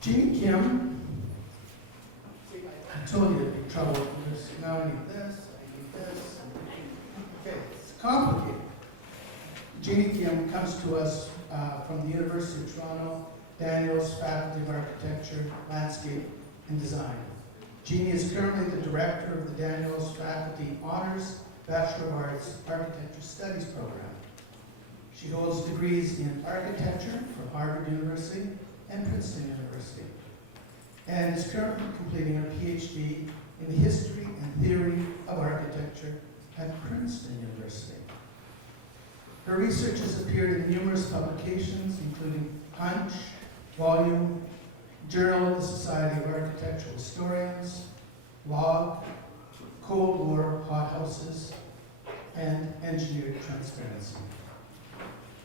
Jeannie Kim, I told you it'd be trouble with this. Now I need this, I need this. Okay, it's complicated. Jeannie Kim comes to us from the University of Toronto, Daniels Faculty of Architecture, Landscape, and Design. Jeannie is currently the director of the Daniels Faculty Honors Bachelor of Arts Architecture Studies program. She holds degrees in architecture from Harvard University and Princeton University, and is currently completing her PhD in the history and theory of architecture at Princeton University. Her research has appeared in numerous publications, including Punch, Volume, Journal of the Society of Architectural Historians, Log, Cold War Hothouses, and Engineered Transparency.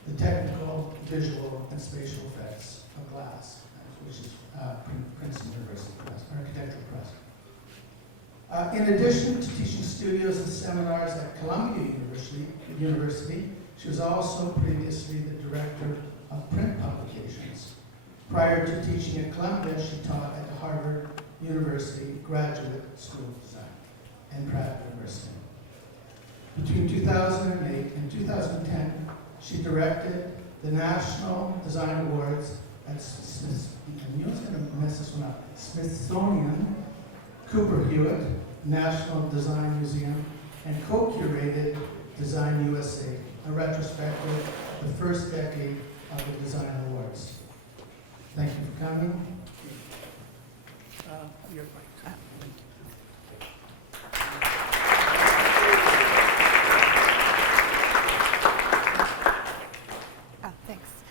The technical, visual, and spatial effects of glass, which is Princeton University Press, Architectural Press. In addition to teaching studios and seminars at Columbia University, she was also previously the director of print publications. Prior to teaching at Columbia, she taught at the Harvard University Graduate School of Design and Pratt University. Between 2008 and 2010, she directed the National Design Awards at Smithsonian, Cooper Hewitt National Design Museum, and co-curated Design USA, a retrospective of the first decade of the Design Awards. Thank you for coming. You're right.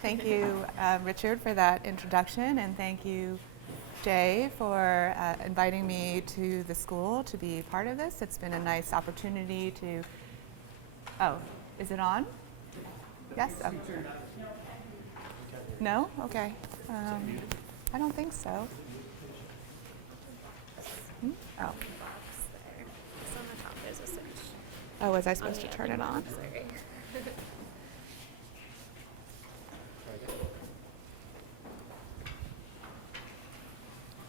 Thank you, Richard, for that introduction, and thank you, Jay, for inviting me to the school to be part of this. It's been a nice opportunity to. Oh, is it on? Yes? Oh. No? Okay. I don't think so. Oh. It's on the top, there's a switch. Oh, was I supposed to turn it on? Sorry.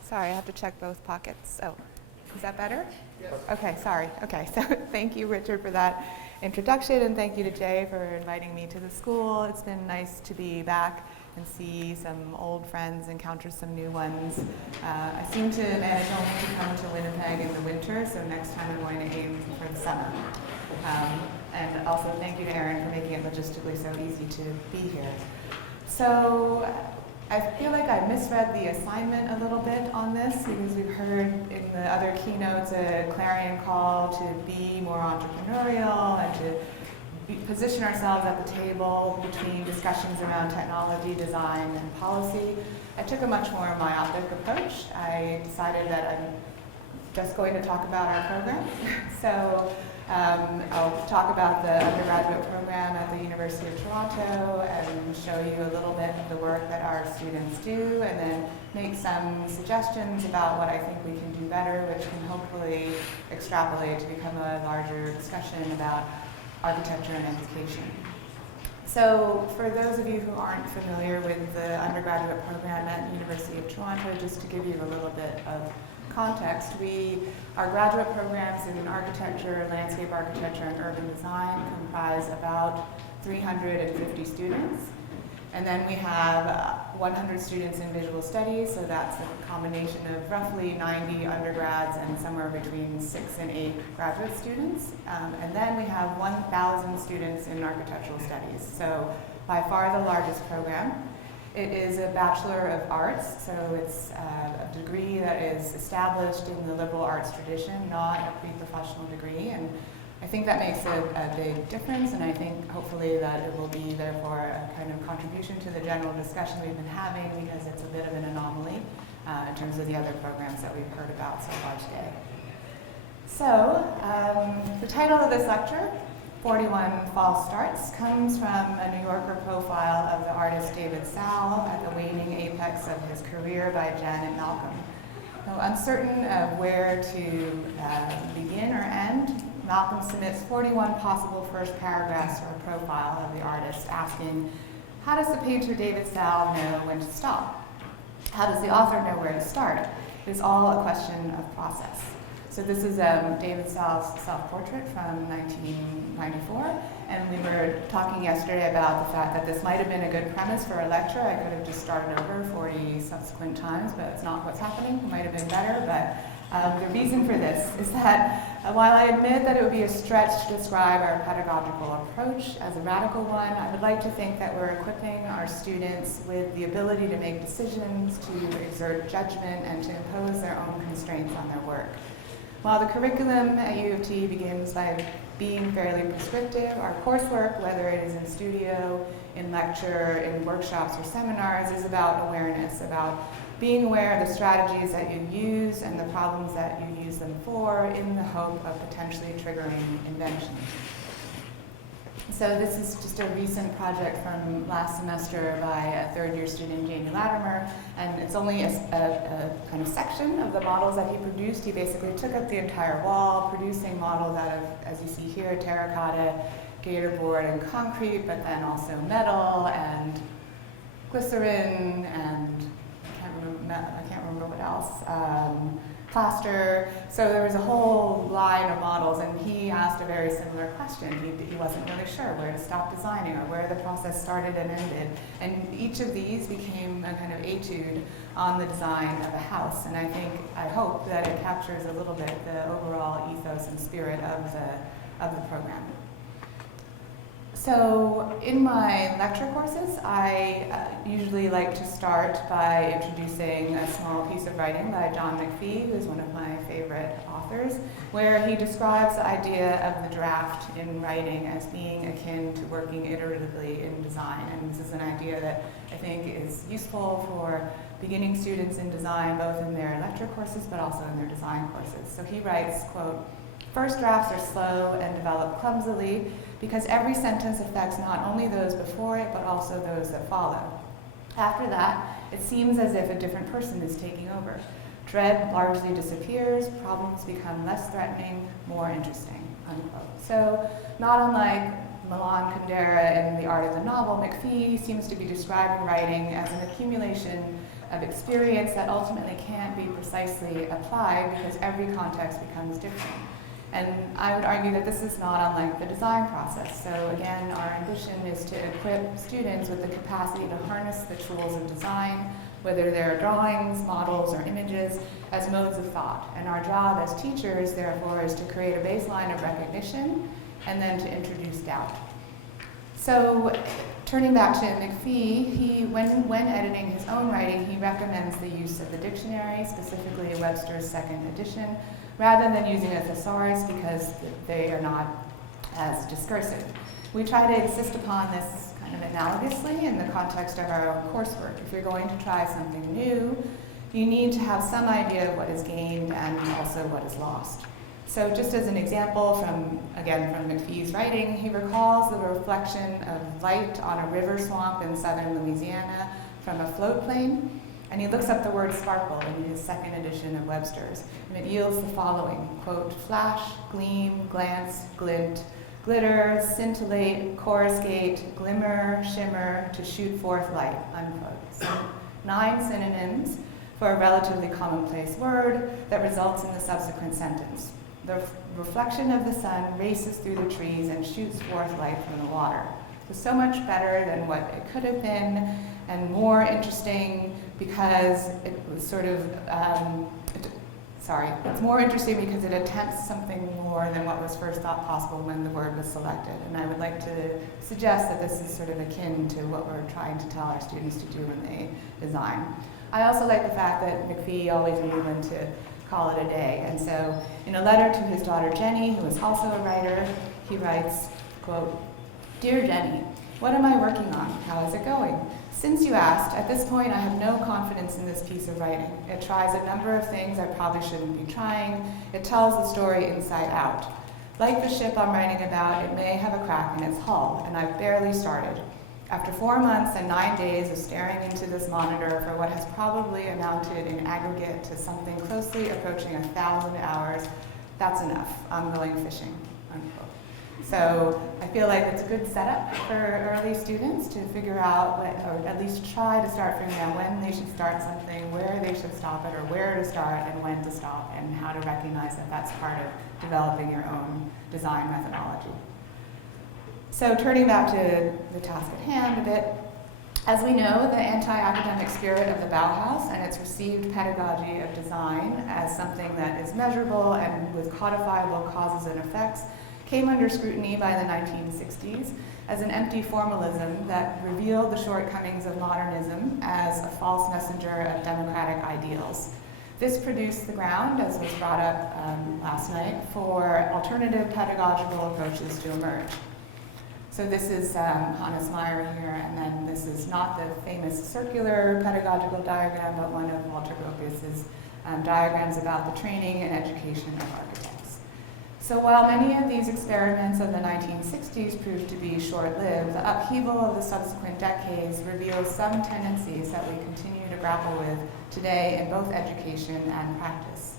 Sorry, I have to check both pockets. Oh, is that better? Yes. Okay, sorry. Okay, so thank you, Richard, for that introduction, and thank you to Jay for inviting me to the school. It's been nice to be back and see some old friends, encounter some new ones. I seem to manage only to come to Winnipeg in the winter, so next time I'm going to aim for the summer. And also thank you to Erin for making it logistically so easy to be here. So I feel like I misread the assignment a little bit on this because we've heard in the other keynotes a clarion call to be more entrepreneurial and to position ourselves at the table between discussions around technology, design, and policy. I took a much more myopic approach. I decided that I'm just going to talk about our program. So I'll talk about the undergraduate program at the University of Toronto and show you a little bit of the work that our students do, and then make some suggestions about what I think we can do better, which can hopefully extrapolate to become a larger discussion about architecture and education. So for those of you who aren't familiar with the undergraduate program at the University of Toronto, just to give you a little bit of context, our graduate programs in architecture, landscape architecture, and urban design comprise about 350 students. And then we have 100 students in visual studies, so that's a combination of roughly 90 undergrads and somewhere between 6 and 8 graduate students. And then we have 1,000 students in architectural studies, so by far the largest program. It is a Bachelor of Arts, so it's a degree that is established in the liberal arts tradition, not a pre-professional degree. And I think that makes a big difference, and I think hopefully that it will be therefore a kind of contribution to the general discussion we've been having, because it's a bit of an anomaly in terms of the other programs that we've heard about so far today. So the title of this lecture, 41 False Starts, comes from a New Yorker profile of the artist David Sal at the waning apex of his career by Janet Malcolm. So uncertain of where to begin or end, Malcolm submits 41 possible first paragraphs for a profile of the artist, asking, how does the painter David Sal know when to stop? How does the author know where to start? It's all a question of process. So this is David Stahl's self-portrait from 1994, and we were talking yesterday about the fact that this might have been a good premise for a lecture. I could have just started over 40 subsequent times, but it's not what's happening. It might have been better, but the reason for this is that while I admit that it would be a stretch to describe our pedagogical approach as a radical one, I would like to think that we're equipping our students with the ability to make decisions, to exert judgment, and to impose their own constraints on their work. While the curriculum at U of T begins by being fairly prescriptive, our coursework, whether it is in studio, in lecture, in workshops or seminars, is about awareness, about being aware of the strategies that you use and the problems that you use them for in the hope of potentially triggering invention. So this is just a recent project from last semester by a third-year student, Jeannie, and it's only a kind of section of the models that he produced. He basically took up the entire wall, producing models out of, as you see here, terracotta, gator board, and concrete, but then also metal and glycerin and I can't remember what else, plaster. So there was a whole line of models, and he asked a very similar question. He wasn't really sure where to stop designing or where the process started and ended. And each of these became a kind of etude on the design of a house. And I hope that it captures a little bit the overall ethos and spirit of the program. So in my lecture courses, I usually like to start by introducing a small piece of writing by John McPhee, who's one of my favorite authors, where he describes the idea of the draft in writing as being akin to working iteratively in design. And this is an idea that I think is useful for beginning students in design, both in their lecture courses, but also in their design courses. So he writes, quote, "First drafts are slow and develop clumsily because every sentence affects not only those before it, but also those that follow. After that, it seems as if a different person is taking over. Dread largely disappears, problems become less threatening, more interesting," unquote. So not unlike Milan Kundera in The Art of the Novel, McPhee seems to be describing writing as an accumulation of experience that ultimately can't be precisely applied because every context becomes different. And I would argue that this is not unlike the design process. So again, our ambition is to equip students with the capacity to harness the tools of design, whether they're drawings, models, or images, as modes of thought. And our job as teachers, therefore, is to create a baseline of recognition and then to introduce doubt. So turning back to McPhee, when editing his own writing, he recommends the use of the dictionary, specifically Webster's second edition, rather than using a thesaurus because they are not as discursive. We try to insist upon this kind of analogously in the context of our own coursework. If you're going to try something new, you need to have some idea of what is gained and also what is lost. So just as an example from McPhee's writing, he recalls the reflection of light on a river swamp in southern Louisiana from a float plane. And he looks up the word sparkle in his second edition of Webster's, and it yields the following, quote, "Flash, gleam, glance, glint, glitter, scintillate, coruscate, glimmer, shimmer, to shoot forth light," unquote. So 9 synonyms for a relatively commonplace word that results in the subsequent sentence. The reflection of the sun races through the trees and shoots forth light from the water. So much better than what it could have been, and more interesting because it was sort of, it's more interesting because it attempts something more than what was first thought possible when the word was selected. And I would like to suggest that this is sort of akin to what we're trying to tell our students to do when they design. I also like the fact that McPhee always knew when to call it a day. And so in a letter to his daughter Jeannie, who is also a writer, he writes, quote, "Dear Jeannie, what am I working on? How is it going? Since you asked, at this point I have no confidence in this piece of writing. It tries a number of things I probably shouldn't be trying. It tells the story inside out. Like the ship I'm writing about, it may have a crack in its hull, and I've barely started. After 4 months and 9 days of staring into this monitor for what has probably amounted in aggregate to something closely approaching 1,000 hours, that's enough. I'm going fishing," unquote. So I feel like it's a good setup for early students to figure out, or at least try to start figuring out when they should start something, where they should stop it, or where to start and when to stop, and how to recognize that that's part of developing your own design methodology. So turning back to the task at hand a bit, as we know, the anti-academic spirit of the Bauhaus and its received pedagogy of design as something that is measurable and with codifiable causes and effects came under scrutiny by the 1960s as an empty formalism that revealed the shortcomings of modernism as a false messenger of democratic ideals. This produced the ground, as was brought up last night, for alternative pedagogical approaches to emerge. So this is Hannes Meyer here, and then this is not the famous circular pedagogical diagram, but one of Walter Gropius's diagrams about the training and education of architects. So while many of these experiments of the 1960s proved to be short-lived, the upheaval of the subsequent decades reveals some tendencies that we continue to grapple with today in both education and practice.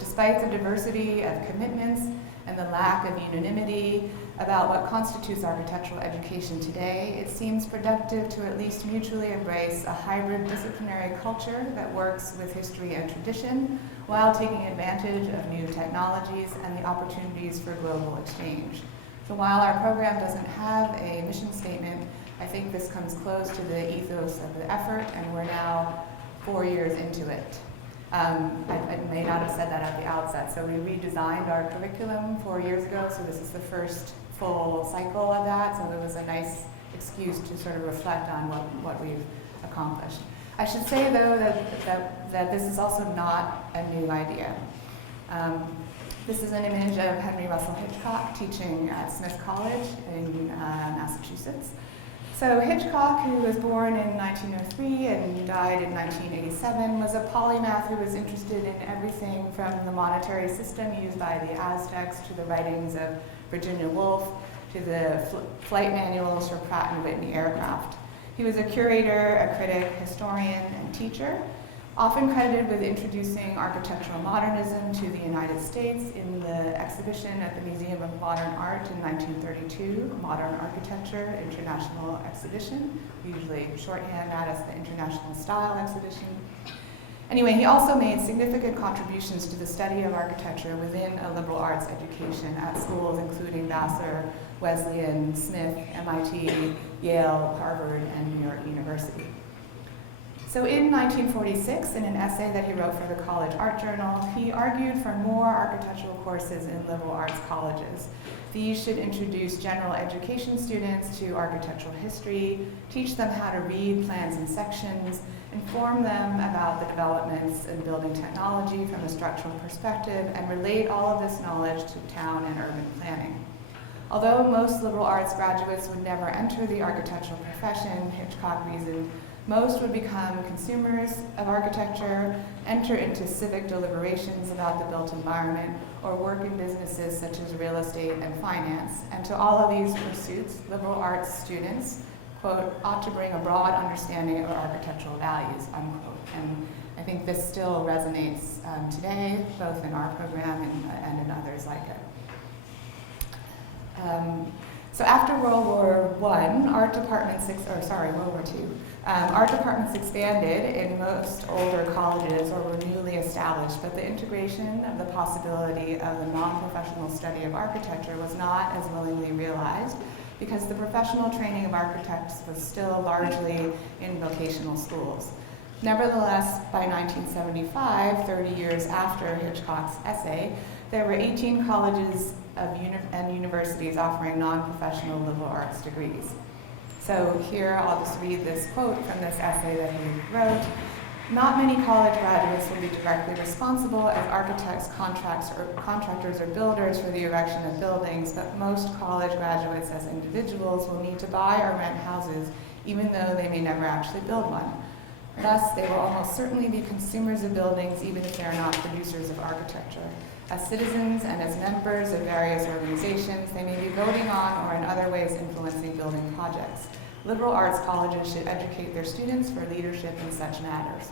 Despite the diversity of commitments and the lack of unanimity about what constitutes architectural education today, it seems productive to at least mutually embrace a hybrid disciplinary culture that works with history and tradition while taking advantage of new technologies and the opportunities for global exchange. So while our program doesn't have a mission statement, I think this comes close to the ethos of the effort, and we're now 4 years into it. I may not have said that at the outset. So we redesigned our curriculum 4 years ago, so this is the first full cycle of that, so it was a nice excuse to sort of reflect on what we've accomplished. I should say, though, that this is also not a new idea. This is an image of Henry Russell Hitchcock teaching at Smith College in Massachusetts. So Hitchcock, who was born in 1903 and died in 1987, was a polymath who was interested in everything from the monetary system used by the Aztecs to the writings of Virginia Woolf to the flight manuals for Pratt & Whitney aircraft. He was a curator, a critic, historian, and teacher, often credited with introducing architectural modernism to the United States in the exhibition at the Museum of Modern Art in 1932, Modern Architecture International Exhibition, usually shorthand that as the International Style Exhibition. Anyway, he also made significant contributions to the study of architecture within a liberal arts education at schools including Vassar, Wesleyan, Smith, MIT, Yale, Harvard, and New York University. So in 1946, in an essay that he wrote for the College Art Journal, he argued for more architectural courses in liberal arts colleges. These should introduce general education students to architectural history, teach them how to read plans and sections, inform them about the developments in building technology from a structural perspective, and relate all of this knowledge to town and urban planning. Although most liberal arts graduates would never enter the architectural profession, Hitchcock reasoned, most would become consumers of architecture, enter into civic deliberations about the built environment, or work in businesses such as real estate and finance. And to all of these pursuits, liberal arts students, quote, ought to bring a broad understanding of architectural values, unquote. And I think this still resonates today, both in our program and in others like it. So after World War I, art departments, World War II, art departments expanded in most older colleges or were newly established, but the integration of the possibility of the non-professional study of architecture was not as willingly realized because the professional training of architects was still largely in vocational schools. Nevertheless, by 1975, 30 years after Hitchcock's essay, there were 18 colleges and universities offering non-professional liberal arts degrees. So here I'll just read this quote from this essay that he wrote. Not many college graduates will be directly responsible as architects, contractors, or builders for the erection of buildings, but most college graduates as individuals will need to buy or rent houses, even though they may never actually build one. Thus, they will almost certainly be consumers of buildings, even if they are not producers of architecture. As citizens and as members of various organizations, they may be voting on or in other ways influencing building projects. Liberal arts colleges should educate their students for leadership in such matters.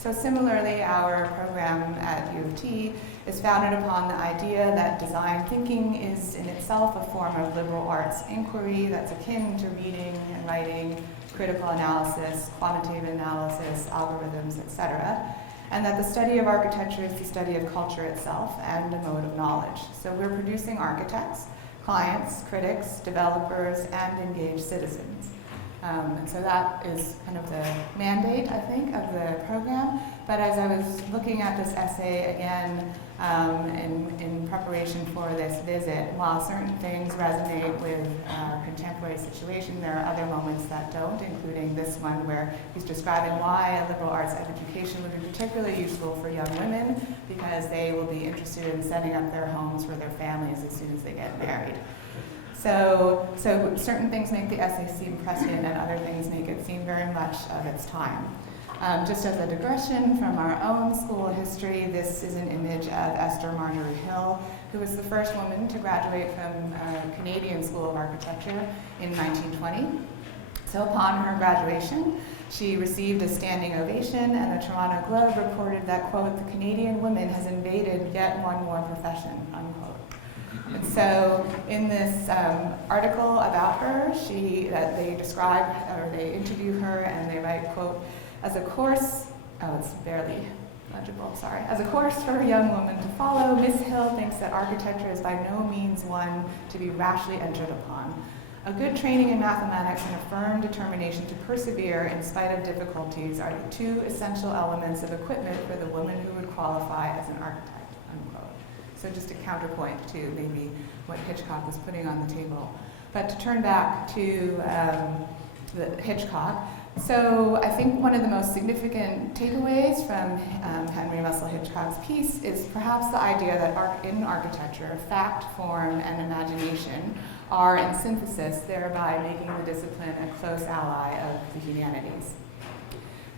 So similarly, our program at U of T is founded upon the idea that design thinking is in itself a form of liberal arts inquiry that's akin to reading and writing, critical analysis, quantitative analysis, algorithms, etc., and that the study of architecture is the study of culture itself and a mode of knowledge. So we're producing architects, clients, critics, developers, and engaged citizens. And so that is kind of the mandate, I think, of the program. But as I was looking at this essay again in preparation for this visit, while certain things resonate with our contemporary situation, there are other moments that don't, including this one where he's describing why a liberal arts education would be particularly useful for young women, because they will be interested in setting up their homes for their families as soon as they get married. So certain things make the essay seem prescient and other things make it seem very much of its time. Just as a digression from our own school history, this is an image of Esther Marjorie Hill, who was the first woman to graduate from Canadian School of Architecture in 1920. So upon her graduation, she received a standing ovation, and the Toronto Globe reported that, quote, "the Canadian woman has invaded yet one more profession," unquote. And so in this article about her, they describe, or they interview her, and they write, quote, "As a course," oh, it's barely legible, sorry. "As a course for a young woman to follow, Miss Hill thinks that architecture is by no means one to be rashly entered upon. A good training in mathematics and a firm determination to persevere in spite of difficulties are the two essential elements of equipment for the woman who would qualify as an architect," unquote. So just a counterpoint to maybe what Hitchcock was putting on the table. But to turn back to the Hitchcock, so I think one of the most significant takeaways from Henry Russell Hitchcock's piece is perhaps the idea that in architecture, fact, form, and imagination are in synthesis, thereby making the discipline a close ally of the humanities.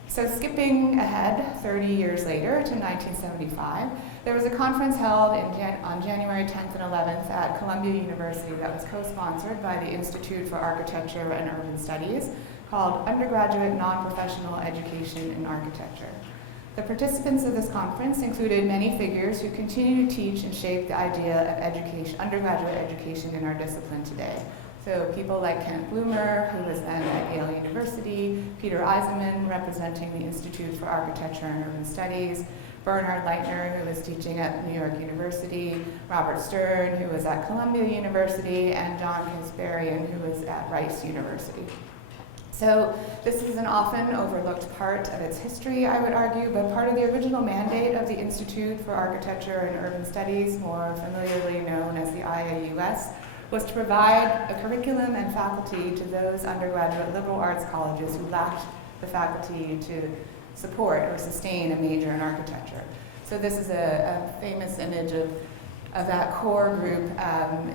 So skipping ahead 30 years later to 1975, there was a conference held on January 10th and 11th at Columbia University that was co-sponsored by the Institute for Architecture and Urban Studies, called Undergraduate Non-Professional Education in Architecture. The participants of this conference included many figures who continue to teach and shape the idea of undergraduate education in our discipline today. So people like Kent Bloomer, who was then at Yale University, Peter Eisenman, representing the Institute for Architecture and Urban Studies, Bernhard Leitner, who was teaching at New York University, Robert Stern, who was at Columbia University, and John Kasparian, who was at Rice University. So this is an often overlooked part of its history, I would argue, but part of the original mandate of the Institute for Architecture and Urban Studies, more familiarly known as the IAUS, was to provide a curriculum and faculty to those undergraduate liberal arts colleges who lacked the faculty to support or sustain a major in architecture. So this is a famous image of that core group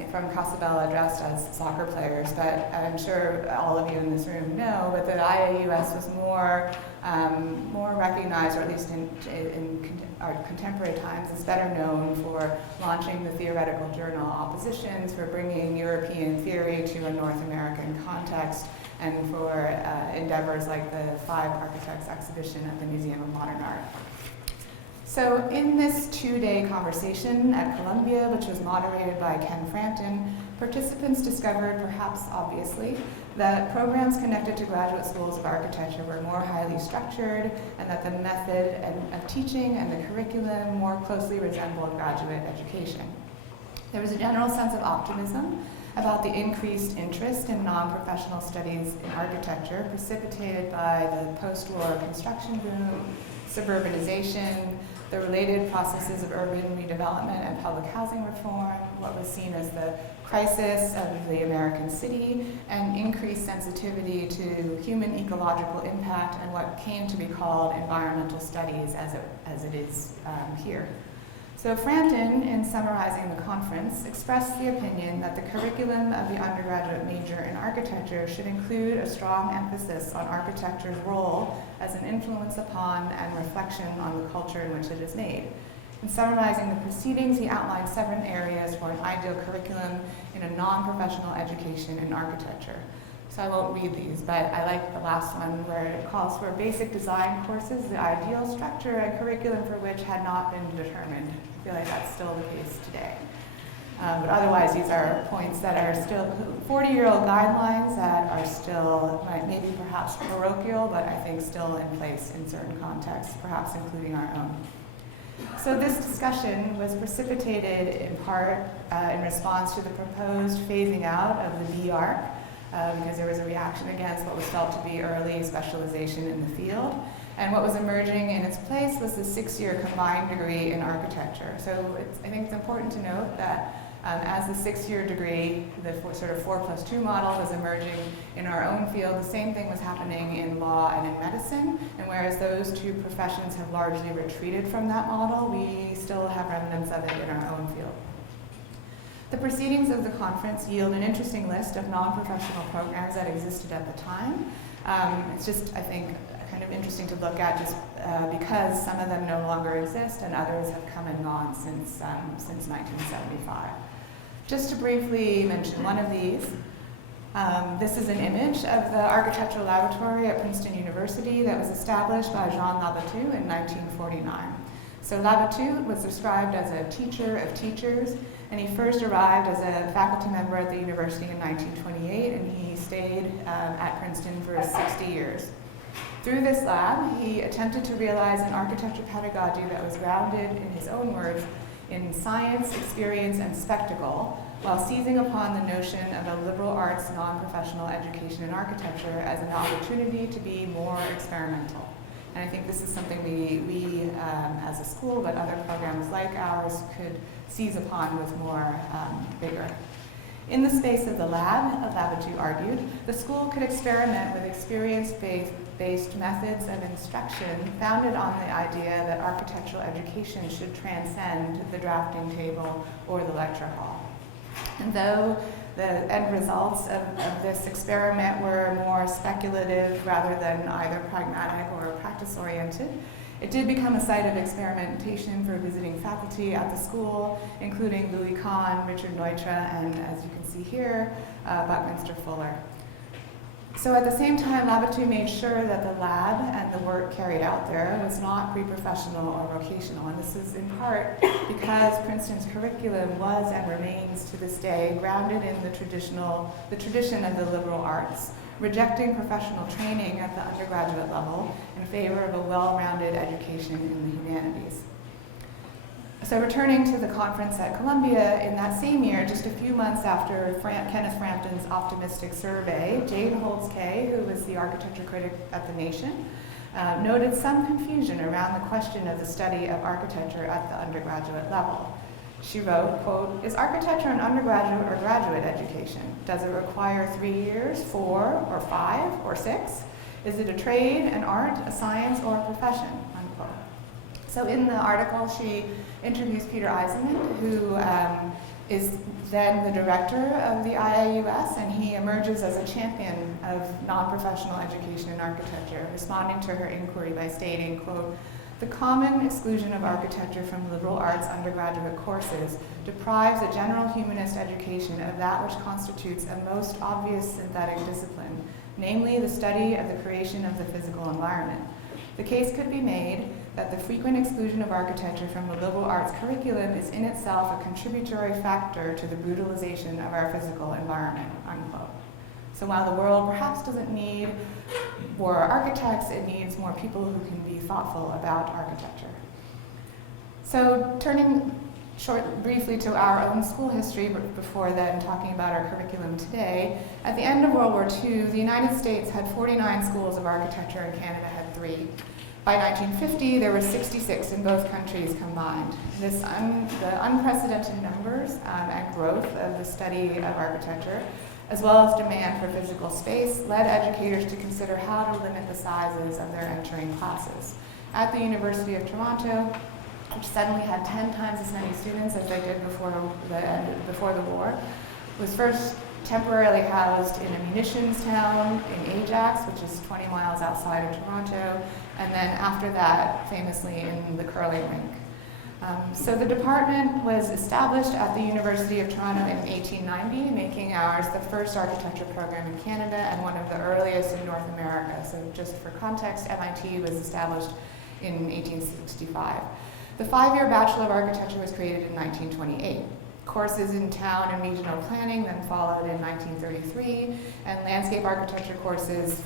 from Casabella dressed as soccer players, but I'm sure all of you in this room know, but that IAUS was more recognized, or at least in our contemporary times, is better known for launching the theoretical journal Oppositions, for bringing European theory to a North American context, and for endeavors like the 5 Architects exhibition at the Museum of Modern Art. So in this 2-day conversation at Columbia, which was moderated by Ken Frampton, participants discovered, perhaps obviously, that programs connected to graduate schools of architecture were more highly structured, and that the method of teaching and the curriculum more closely resembled graduate education. There was a general sense of optimism about the increased interest in non-professional studies in architecture precipitated by the post-war construction boom, suburbanization, the related processes of urban redevelopment and public housing reform, what was seen as the crisis of the American city, and increased sensitivity to human ecological impact and what came to be called environmental studies as it is here. So Frampton, in summarizing the conference, expressed the opinion that the curriculum of the undergraduate major in architecture should include a strong emphasis on architecture's role as an influence upon and reflection on the culture in which it is made. In summarizing the proceedings, he outlined 7 areas for an ideal curriculum in a non-professional education in architecture. So I won't read these, but I like the last one where it calls for basic design courses, the ideal structure and curriculum for which had not been determined. I feel like that's still the case today. But otherwise, these are points that are still 40-year-old guidelines that are still maybe perhaps parochial, but I think still in place in certain contexts, perhaps including our own. So this discussion was precipitated in part in response to the proposed phasing out of the B arc, because there was a reaction against what was felt to be early specialization in the field. And what was emerging in its place was the 6-year combined degree in architecture. So I think it's important to note that as the 6-year degree, the sort of 4+2 model was emerging in our own field, the same thing was happening in law and in medicine. And whereas those two professions have largely retreated from that model, we still have remnants of it in our own field. The proceedings of the conference yield an interesting list of non-professional programs that existed at the time. It's just, I think, kind of interesting to look at just because some of them no longer exist and others have come and gone since 1975. Just to briefly mention one of these, this is an image of the architectural laboratory at Princeton University that was established by Jean Labatut in 1949. So Labatut was described as a teacher of teachers, and he first arrived as a faculty member at the university in 1928, and he stayed at Princeton for 60 years. Through this lab, he attempted to realize an architecture pedagogy that was grounded, in his own words, in science, experience, and spectacle, while seizing upon the notion of a liberal arts non-professional education in architecture as an opportunity to be more experimental. And I think this is something we as a school, but other programs like ours, could seize upon with more vigor. In the space of the lab, Labatut argued, the school could experiment with experience-based methods of instruction founded on the idea that architectural education should transcend the drafting table or the lecture hall. And though the end results of this experiment were more speculative rather than either pragmatic or practice-oriented, it did become a site of experimentation for visiting faculty at the school, including Louis Kahn, Richard Neutra, and as you can see here, Buckminster Fuller. So at the same time, Labatut made sure that the lab and the work carried out there was not pre-professional or vocational. And this is in part because Princeton's curriculum was and remains to this day grounded in the tradition of the liberal arts, rejecting professional training at the undergraduate level in favor of a well-rounded education in the humanities. So returning to the conference at Columbia, in that same year, just a few months after Kenneth Frampton's optimistic survey, Jane Holtz-Kay, who was the architecture critic at The Nation, noted some confusion around the question of the study of architecture at the undergraduate level. She wrote, quote, "Is architecture an undergraduate or graduate education? Does it require 3 years, 4, or 5, or 6? Is it a trade, an art, a science, or a profession?" Unquote. So in the article, she interviews Peter Eisenman, who is then the director of the IIUS, and he emerges as a champion of non-professional education in architecture, responding to her inquiry by stating, quote, "The common exclusion of architecture from liberal arts undergraduate courses deprives a general humanist education of that which constitutes a most obvious synthetic discipline, namely the study of the creation of the physical environment. The case could be made that the frequent exclusion of architecture from the liberal arts curriculum is in itself a contributory factor to the brutalization of our physical environment," unquote. So while the world perhaps doesn't need more architects, it needs more people who can be thoughtful about architecture. So turning briefly to our own school history, but before then talking about our curriculum today, at the end of World War II, the United States had 49 schools of architecture and Canada had 3. By 1950, there were 66 in both countries combined. The unprecedented numbers and growth of the study of architecture, as well as demand for physical space, led educators to consider how to limit the sizes of their entering classes. At the University of Toronto, which suddenly had 10 times as many students as they did before the war, was first temporarily housed in a munitions town in Ajax, which is 20 miles outside of Toronto, and then after that, famously in the curling rink. So the department was established at the University of Toronto in 1890, making ours the first architecture program in Canada and one of the earliest in North America. So just for context, MIT was established in 1865. The 5-year Bachelor of Architecture was created in 1928. Courses in town and regional planning then followed in 1933, and landscape architecture courses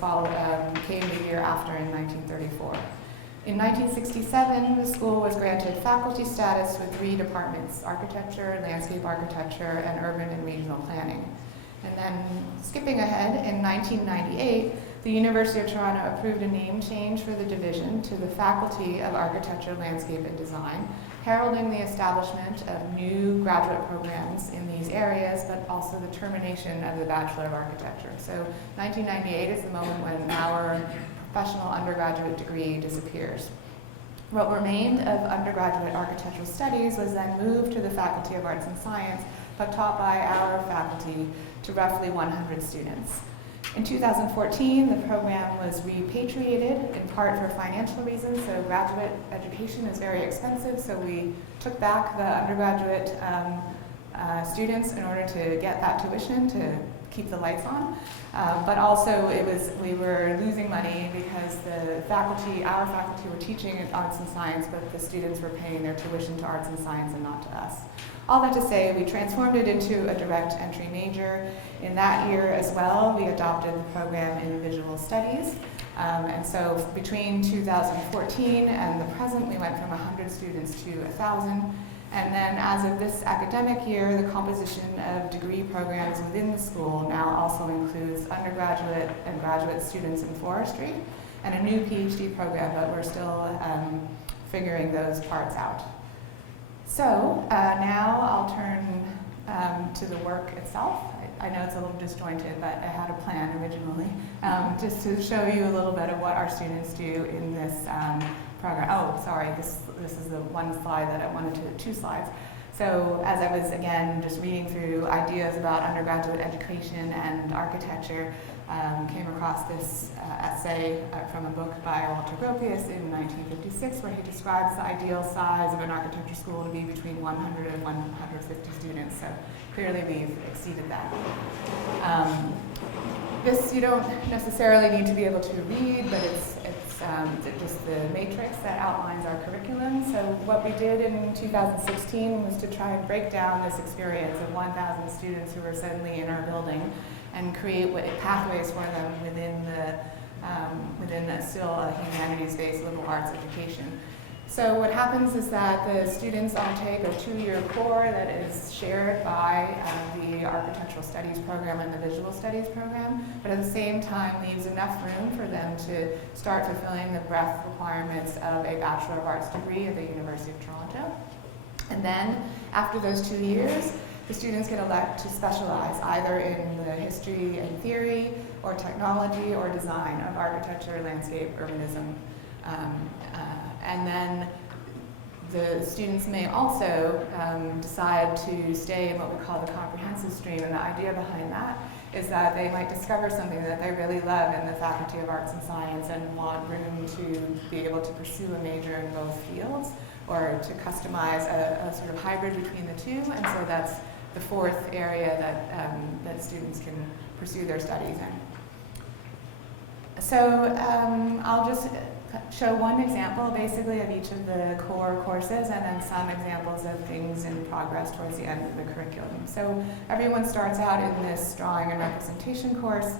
came the year after in 1934. In 1967, the school was granted faculty status with 3 departments: architecture, landscape architecture, and urban and regional planning. And then skipping ahead, in 1998, the University of Toronto approved a name change for the division to the Faculty of Architecture, Landscape and Design, heralding the establishment of new graduate programs in these areas, but also the termination of the Bachelor of Architecture. So 1998 is the moment when our professional undergraduate degree disappears. What remained of undergraduate architectural studies was then moved to the Faculty of Arts and Science, but taught by our faculty to roughly 100 students. In 2014, the program was repatriated, in part for financial reasons. So graduate education is very expensive, so we took back the undergraduate students in order to get that tuition to keep the lights on. But also we were losing money because our faculty were teaching arts and science, but the students were paying their tuition to arts and science and not to us. All that to say, we transformed it into a direct entry major. In that year as well, we adopted the program in visual studies. And so between 2014 and the present, we went from 100 students to 1,000. And then as of this academic year, the composition of degree programs within the school now also includes undergraduate and graduate students in forestry and a new PhD program, but we're still figuring those parts out. So now I'll turn to the work itself. I know it's a little disjointed, but I had a plan originally, just to show you a little bit of what our students do in this program. Oh, sorry, this is the one slide that I wanted to, 2 slides. So as I was, again, just reading through ideas about undergraduate education and architecture, came across this essay from a book by Walter Gropius in 1956, where he describes the ideal size of an architecture school to be between 100 and 150 students. So clearly we've exceeded that. This you don't necessarily need to be able to read, but it's just the matrix that outlines our curriculum. So what we did in 2016 was to try and break down this experience of 1,000 students who were suddenly in our building and create pathways for them within still a humanities-based liberal arts education. So what happens is that the students all take a 2-year core that is shared by the architectural studies program and the visual studies program, but at the same time leaves enough room for them to start fulfilling the breadth requirements of a Bachelor of Arts degree at the University of Toronto. And then after those 2 years, the students can elect to specialize either in the history and theory or technology or design of architecture, landscape, urbanism. And then the students may also decide to stay in what we call the comprehensive stream, and the idea behind that is that they might discover something that they really love in the Faculty of Arts and Science and want room to be able to pursue a major in both fields, or to customize a sort of hybrid between the two. And so that's the 4th area that students can pursue their studies in. So I'll just show one example basically of each of the core courses, and then some examples of things in progress towards the end of the curriculum. So everyone starts out in this drawing and representation course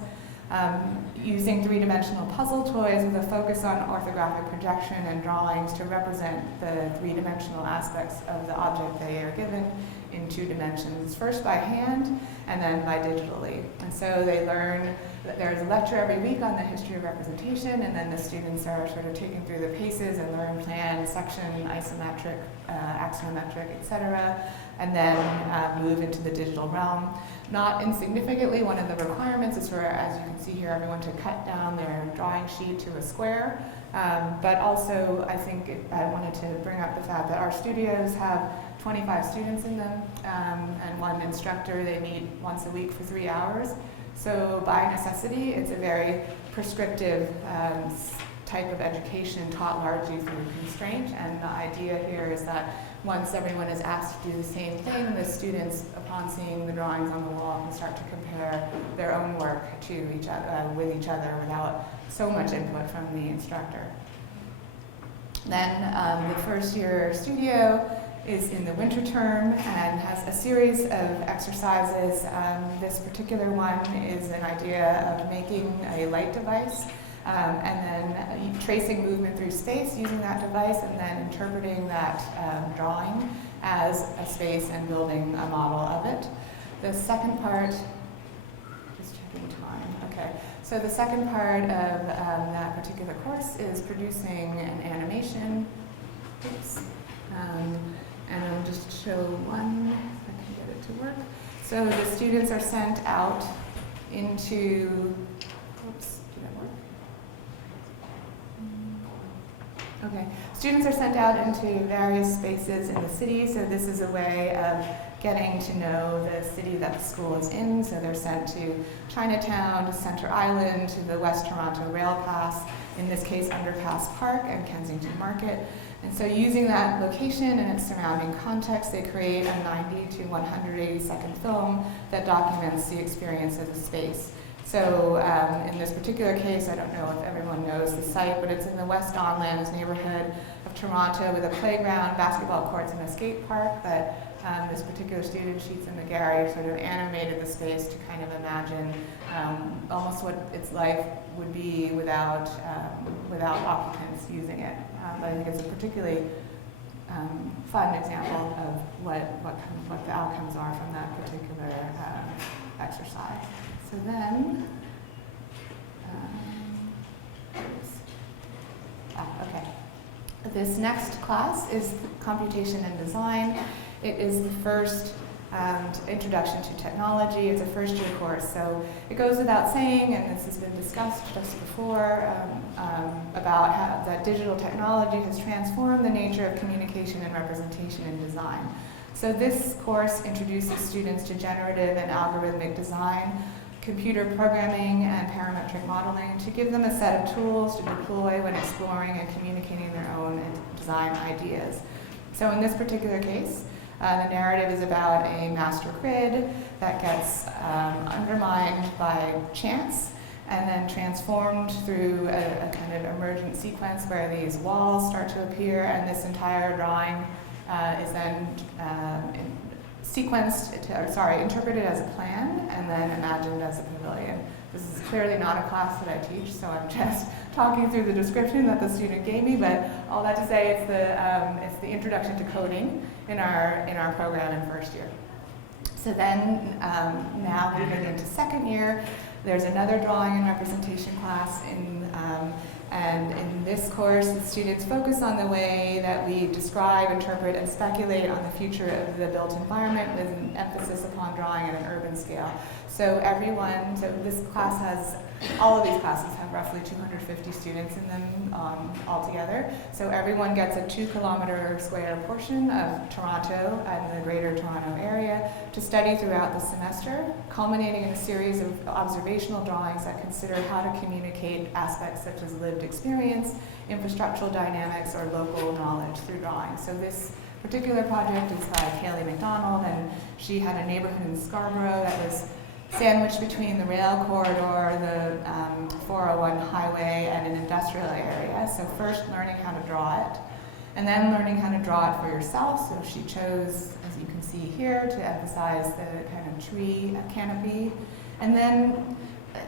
using 3-dimensional puzzle toys with a focus on orthographic projection and drawings to represent the 3-dimensional aspects of the object they are given in 2 dimensions, first by hand and then by digitally. And so they learn that there's a lecture every week on the history of representation, and then the students are sort of taken through the paces and learn plan, section, isometric, axonometric, etc., and then move into the digital realm. Not insignificantly, one of the requirements is for, as you can see here, everyone to cut down their drawing sheet to a square. But also, I think I wanted to bring up the fact that our studios have 25 students in them, and one instructor. They meet once a week for 3 hours. So by necessity, it's a very prescriptive type of education taught largely through constraint, and the idea here is that once everyone is asked to do the same thing, the students, upon seeing the drawings on the wall, can start to compare their own work to each other, with each other without so much input from the instructor. Then the first year studio is in the winter term and has a series of exercises. This particular one is an idea of making a light device and then tracing movement through space using that device and then interpreting that drawing as a space and building a model of it. The second part, just checking time, okay. So the second part of that particular course is producing an animation. Oops. And I'll just show one, if I can get it to work. So the students are sent out into, oops, did that work? Okay, students are sent out into various spaces in the city. So this is a way of getting to know the city that the school is in. So they're sent to Chinatown, to Center Island, to the West Toronto Rail Pass, in this case Underpass Park and Kensington Market. And so using that location and its surrounding context, they create a 90 to 180 second film that documents the experience of the space. So in this particular case, I don't know if everyone knows the site, but it's in the West Don Lands neighborhood of Toronto with a playground, basketball courts, and a skate park. But this particular student, Sheets and McGarry, sort of animated the space to kind of imagine almost what its life would be without occupants using it. But I think it's a particularly fun example of what the outcomes are from that particular exercise. So then, okay. This next class is Computation and Design. It is the first introduction to technology. It's a first year course, so it goes without saying, and this has been discussed just before, about how that digital technology has transformed the nature of communication and representation in design. So this course introduces students to generative and algorithmic design, computer programming, and parametric modeling to give them a set of tools to deploy when exploring and communicating their own design ideas. So in this particular case, the narrative is about a master grid that gets undermined by chance and then transformed through a kind of emergent sequence where these walls start to appear, and this entire drawing is then interpreted as a plan and then imagined as a pavilion. This is clearly not a class that I teach, so I'm just talking through the description that the student gave me, but all that to say it's the introduction to coding in our program in first year. So then, now moving into second year, there's another drawing and representation class and in this course, the students focus on the way that we describe, interpret, and speculate on the future of the built environment with an emphasis upon drawing at an urban scale. So this class has, all of these classes have roughly 250 students in them altogether. So everyone gets a 2-kilometer square portion of Toronto and the greater Toronto area to study throughout the semester, culminating in a series of observational drawings that consider how to communicate aspects such as lived experience, infrastructural dynamics, or local knowledge through drawing. So this particular project is by Kaylee McDonald, and she had a neighborhood in Scarborough that was sandwiched between the rail corridor, the 401 highway, and an industrial area. So first learning how to draw it, and then learning how to draw it for yourself. So she chose, as you can see here, to emphasize the kind of tree canopy, and then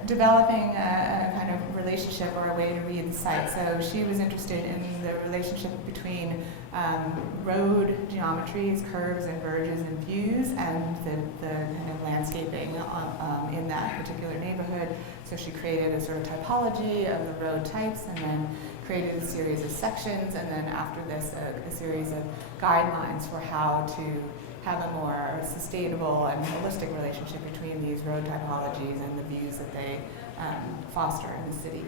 developing a kind of relationship or a way to read the site. So she was interested in the relationship between road geometries, curves and verges and views, and the kind of landscaping in that particular neighborhood. So she created a sort of typology of the road types and then created a series of sections, and then after this a series of guidelines for how to have a more sustainable and holistic relationship between these road typologies and the views that they foster in the city.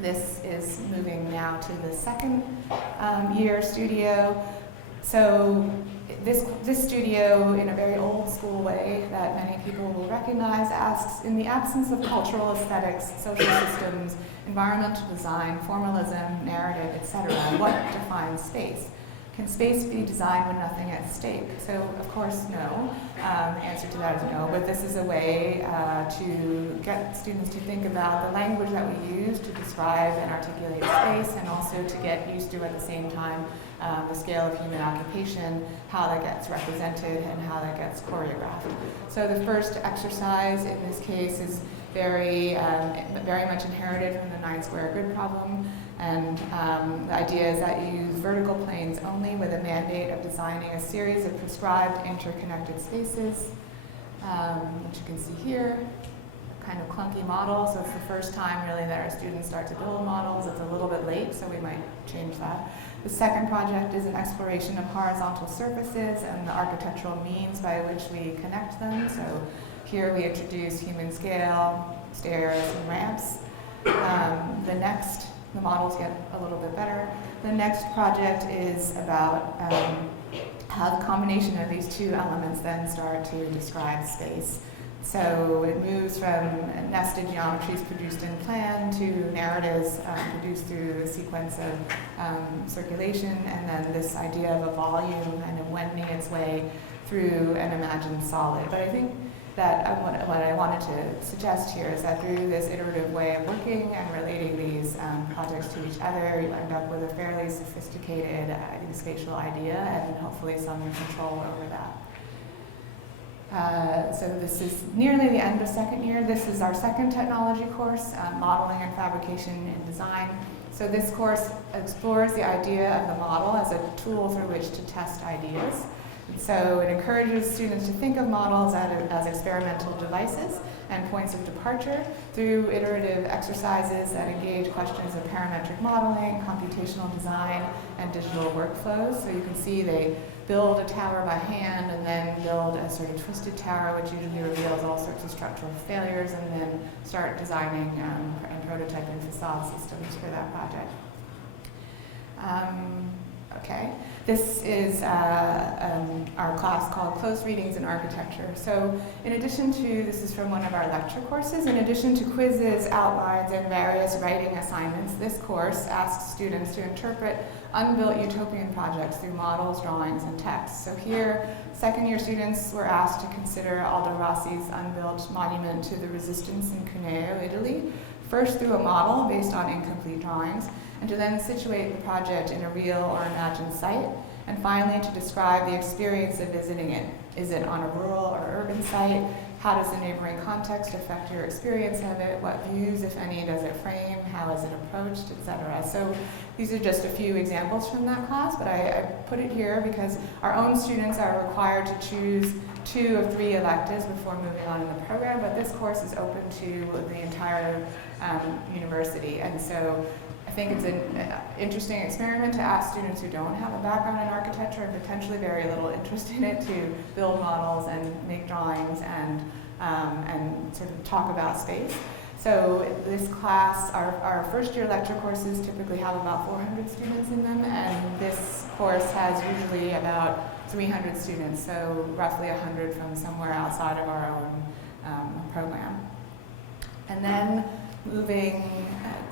This is moving now to the second year studio. So this studio, in a very old school way that many people will recognize, asks, in the absence of cultural aesthetics, social systems, environmental design, formalism, narrative, etc., what defines space? Can space be designed with nothing at stake? So, of course, no. The answer to that is no, but this is a way to get students to think about the language that we use to describe and articulate space, and also to get used to, at the same time, the scale of human occupation, how that gets represented, and how that gets choreographed. So the first exercise in this case is very much inherited from the 9 square grid problem. And the idea is that you use vertical planes only with a mandate of designing a series of prescribed interconnected spaces, which you can see here, a kind of clunky model. So it's the first time really that our students start to build models. It's a little bit late, so we might change that. The second project is an exploration of horizontal surfaces and the architectural means by which we connect them. So here we introduce human scale, stairs, and ramps. The models get a little bit better. The next project is about how the combination of these two elements then start to describe space. So it moves from nested geometries produced in plan to narratives produced through a sequence of circulation, and then this idea of a volume kind of wending its way through an imagined solid. But I think that what I wanted to suggest here is that through this iterative way of working and relating these projects to each other, you end up with a fairly sophisticated, I think, spatial idea, and hopefully some control over that. So this is nearly the end of second year. This is our second technology course, Modeling and Fabrication and Design. So this course explores the idea of the model as a tool through which to test ideas. So it encourages students to think of models as experimental devices and points of departure through iterative exercises that engage questions of parametric modeling, computational design, and digital workflows. So you can see they build a tower by hand and then build a sort of twisted tower, which usually reveals all sorts of structural failures, and then start designing and prototyping facade systems for that project. Okay, this is our class called Close Readings in Architecture. So in addition to, this is from one of our lecture courses, in addition to quizzes, outlines, and various writing assignments, this course asks students to interpret unbuilt utopian projects through models, drawings, and text. So here, second year students were asked to consider Aldo Rossi's unbuilt monument to the resistance in Cuneo, Italy, first through a model based on incomplete drawings, and to then situate the project in a real or imagined site, and finally to describe the experience of visiting it. Is it on a rural or urban site? How does the neighboring context affect your experience of it? What views, if any, does it frame? How is it approached, etc.? So these are just a few examples from that class, but I put it here because our own students are required to choose 2 of 3 electives before moving on in the program, but this course is open to the entire university, and so I think it's an interesting experiment to ask students who don't have a background in architecture and potentially very little interest in it to build models and make drawings and sort of talk about space. So this class, our first year lecture courses typically have about 400 students in them, and this course has usually about 300 students, so roughly 100 from somewhere outside of our own program. And then moving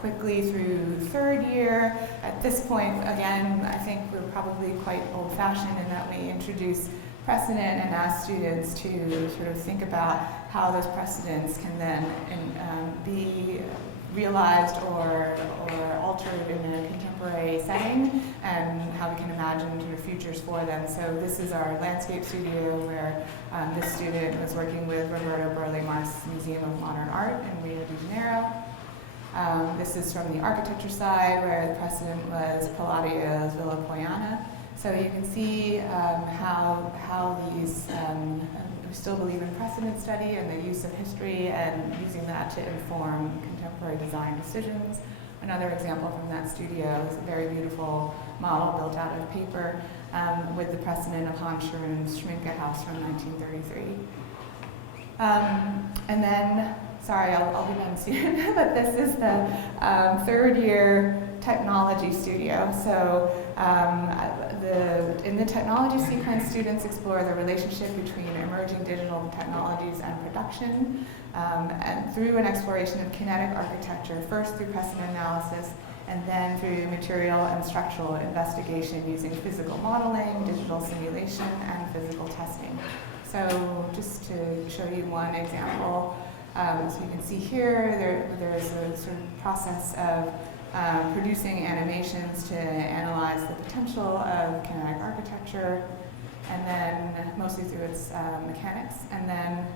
quickly through third year. At this point, again, I think we're probably quite old-fashioned in that we introduce precedent and ask students to sort of think about how those precedents can then be realized or altered in a contemporary setting, and how we can imagine sort of futures for them. So this is our landscape studio where this student was working with Roberto Burle-Marx's Museum of Modern Art in Rio de Janeiro. This is from the architecture side where the precedent was Palladio's Villa Poiana. So you can see how these, we still believe in precedent study and the use of history and using that to inform contemporary design decisions. Another example from that studio is a very beautiful model built out of paper with the precedent of Hans Scherun's Schminke House from 1933. And then, sorry, I'll be done soon, but this is the third year technology studio. So in the technology sequence, students explore the relationship between emerging digital technologies and production, and through an exploration of kinetic architecture, first through precedent analysis, and then through material and structural investigation using physical modeling, digital simulation, and physical testing. So just to show you one example, so you can see here, there's a sort of process of producing animations to analyze the potential of kinetic architecture, and then mostly through its mechanics, and then,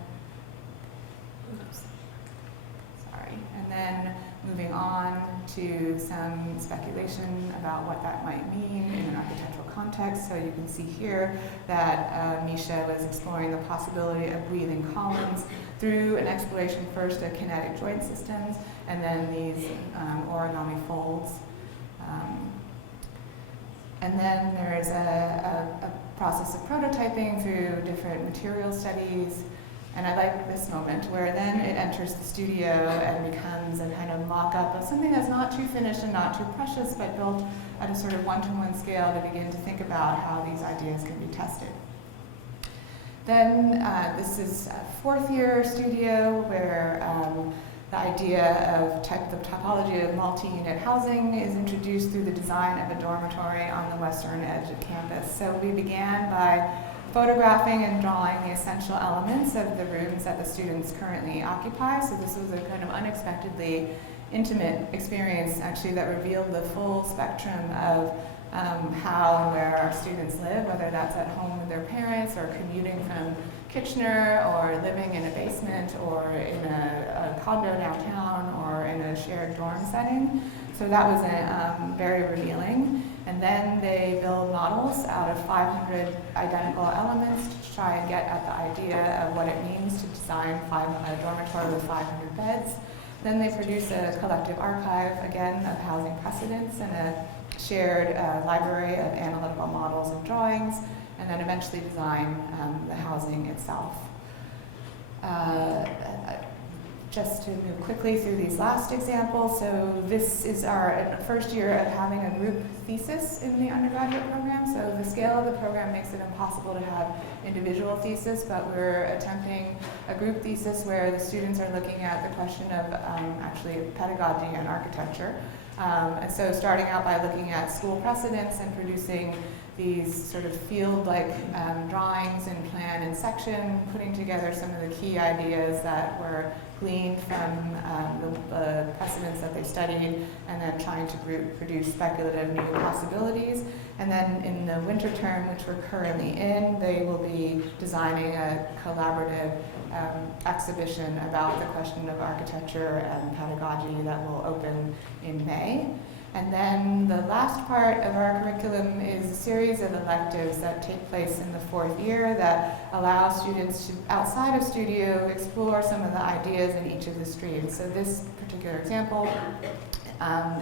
and then moving on to some speculation about what that might mean in an architectural context. So you can see here that Misha was exploring the possibility of breathing columns through an exploration first of kinetic joint systems, and then these origami folds. And then there is a process of prototyping through different material studies. And I like this moment where then it enters the studio and becomes a kind of mock-up of something that's not too finished and not too precious, but built at a sort of one-to-one scale to begin to think about how these ideas can be tested. Then this is a fourth year studio where the idea of the topology of multi-unit housing is introduced through the design of a dormitory on the western edge of campus. So we began by photographing and drawing the essential elements of the rooms that the students currently occupy. So this was a kind of unexpectedly intimate experience actually that revealed the full spectrum of how and where our students live, whether that's at home with their parents or commuting from Kitchener or living in a basement or in a condo downtown or in a shared dorm setting. So that was very revealing. And then they build models out of 500 identical elements to try and get at the idea of what it means to design a dormitory with 500 beds. Then they produce a collective archive, again, of housing precedents and a shared library of analytical models and drawings, and then eventually design the housing itself. Just to move quickly through these last examples, so this is our first year of having a group thesis in the undergraduate program. So the scale of the program makes it impossible to have individual thesis, but we're attempting a group thesis where the students are looking at the question of actually pedagogy and architecture. And so starting out by looking at school precedents and producing these sort of field-like drawings and plan and section, putting together some of the key ideas that were gleaned from the precedents that they studied, and then trying to produce speculative new possibilities. And then in the winter term, which we're currently in, they will be designing a collaborative exhibition about the question of architecture and pedagogy that will open in May. And then the last part of our curriculum is a series of electives that take place in the fourth year that allow students to, outside of studio, explore some of the ideas in each of the streams. So this particular example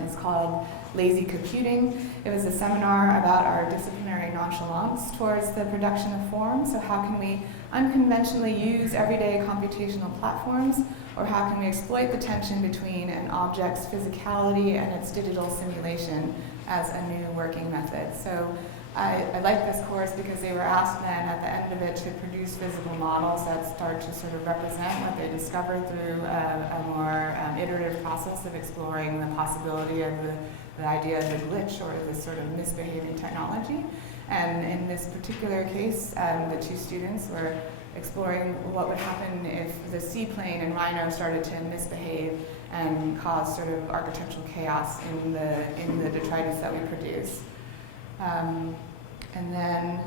is called Lazy Computing. It was a seminar about our disciplinary nonchalance towards the production of form. So how can we unconventionally use everyday computational platforms, or how can we exploit the tension between an object's physicality and its digital simulation as a new working method. So I like this course because they were asked then at the end of it to produce physical models that start to sort of represent what they discovered through a more iterative process of exploring the possibility of the idea of the glitch or this sort of misbehaving technology. And in this particular case, the two students were exploring what would happen if the seaplane and Rhino started to misbehave and cause sort of architectural chaos in the detritus that we produce. And then,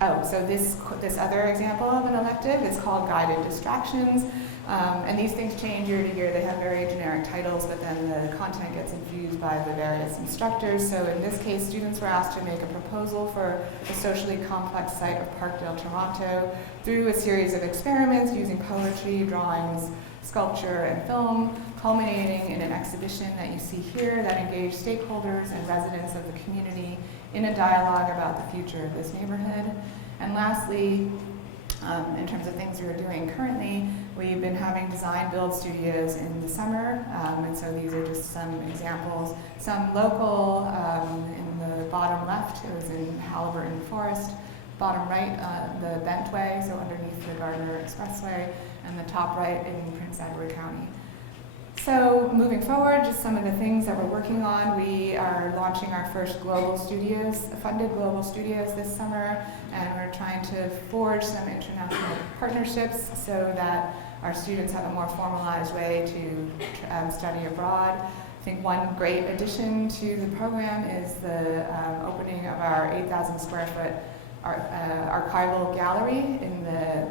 so this other example of an elective is called Guided Distractions. And these things change year to year. They have very generic titles, but then the content gets infused by the various instructors. So in this case, students were asked to make a proposal for a socially complex site of Parkdale, Toronto, through a series of experiments using poetry, drawings, sculpture, and film, culminating in an exhibition that you see here that engaged stakeholders and residents of the community in a dialogue about the future of this neighborhood. And lastly, in terms of things we're doing currently, We've been having design build studios in the summer, and so these are just some examples. Some local, in the bottom left, it was in Halliburton Forest. Bottom right, the Bentway, so underneath the Gardner Expressway, and the top right in Prince Edward County. So moving forward, just some of the things that we're working on. We are launching our first global studios, funded global studios this summer, and we're trying to forge some international partnerships so that our students have a more formalized way to study abroad. I think one great addition to the program is the opening of our 8,000 square foot archival gallery in the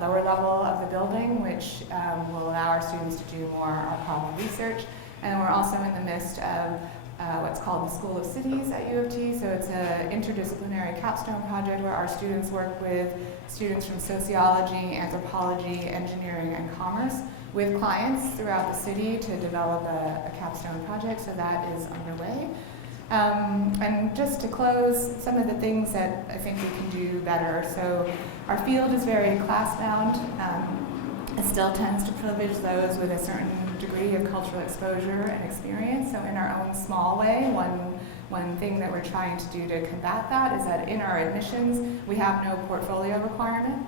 lower level of the building, which will allow our students to do more archival research. And we're also in the midst of what's called the School of Cities at U of T. So it's an interdisciplinary capstone project where our students work with students from sociology, anthropology, engineering, and commerce with clients throughout the city to develop a capstone project. So that is underway. And just to close, some of the things that I think we can do better. So our field is very class-bound. It still tends to privilege those with a certain degree of cultural exposure and experience. So in our own small way, one thing that we're trying to do to combat that is that in our admissions, we have no portfolio requirement.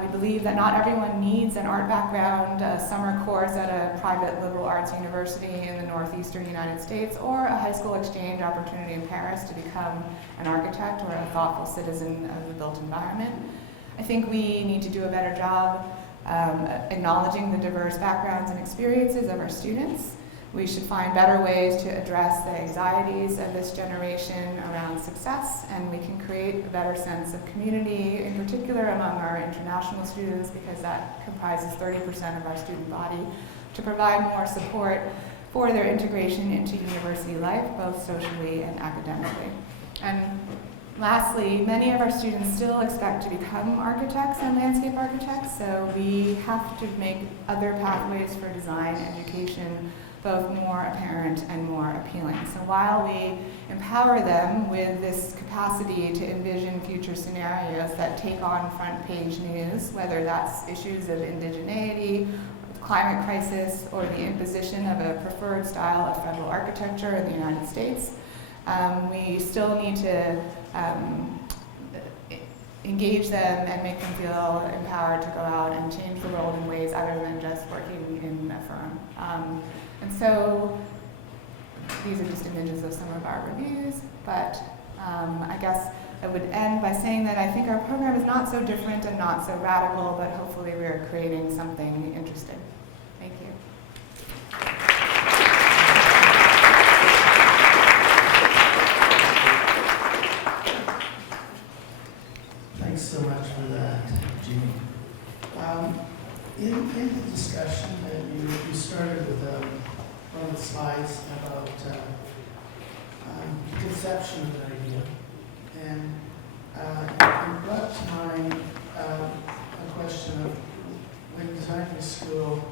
We believe that not everyone needs an art background, a summer course at a private liberal arts university in the northeastern United States, or a high school exchange opportunity in Paris to become an architect or a thoughtful citizen of the built environment. I think we need to do a better job acknowledging the diverse backgrounds and experiences of our students. We should find better ways to address the anxieties of this generation around success, and we can create a better sense of community, in particular among our international students, because that comprises 30% of our student body, to provide more support for their integration into university life, both socially and academically. And lastly, many of our students still expect to become architects and landscape architects, so we have to make other pathways for design education both more apparent and more appealing. So while we empower them with this capacity to envision future scenarios that take on front page news, whether that's issues of indigeneity, climate crisis, or the imposition of a preferred style of federal architecture in the United States, we still need to engage them and make them feel empowered to go out and change the world in ways other than just working in a firm. And so these are just images of some of our reviews, but I guess I would end by saying that I think our program is not so different and not so radical, but hopefully we are creating something interesting. Thank you. Thanks so much for that, Jeannie. In the discussion that you started with one of the slides about conception of an idea, and it brought to mind a question of when designing a school,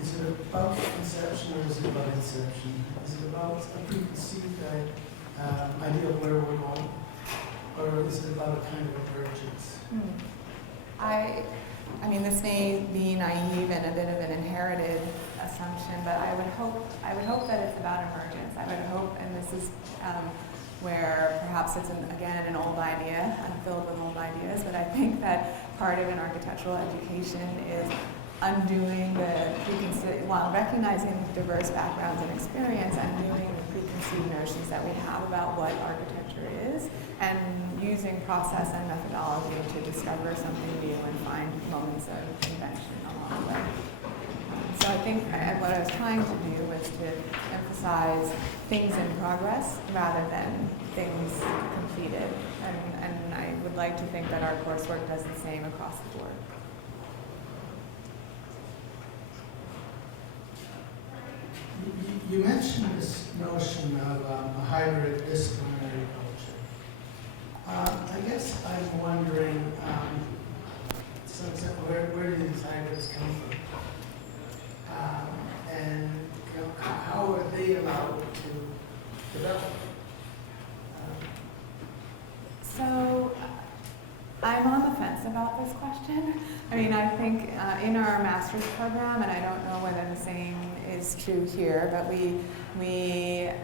is it about conception or is it about inception? Is it about a preconceived idea of where we're going, or is it about a kind of emergence? I mean, this may be naive and a bit of an inherited assumption, but I would hope that it's about emergence. I would hope, and this is where perhaps it's again an old idea. I'm filled with old ideas, but I think that part of an architectural education is undoing the preconceived, while recognizing diverse backgrounds and experience, undoing the preconceived notions that we have about what architecture is, and using process and methodology to discover something new and find moments of invention along the way. So I think what I was trying to do was to emphasize things in progress rather than things completed. And I would like to think that our coursework does the same across the board. You mentioned this notion of a hybrid disciplinary culture. I guess I'm wondering, where do these hybrids come from? And how are they allowed to develop? So I'm on the fence about this question. I mean, I think in our master's program, and I don't know whether the same is true here, but we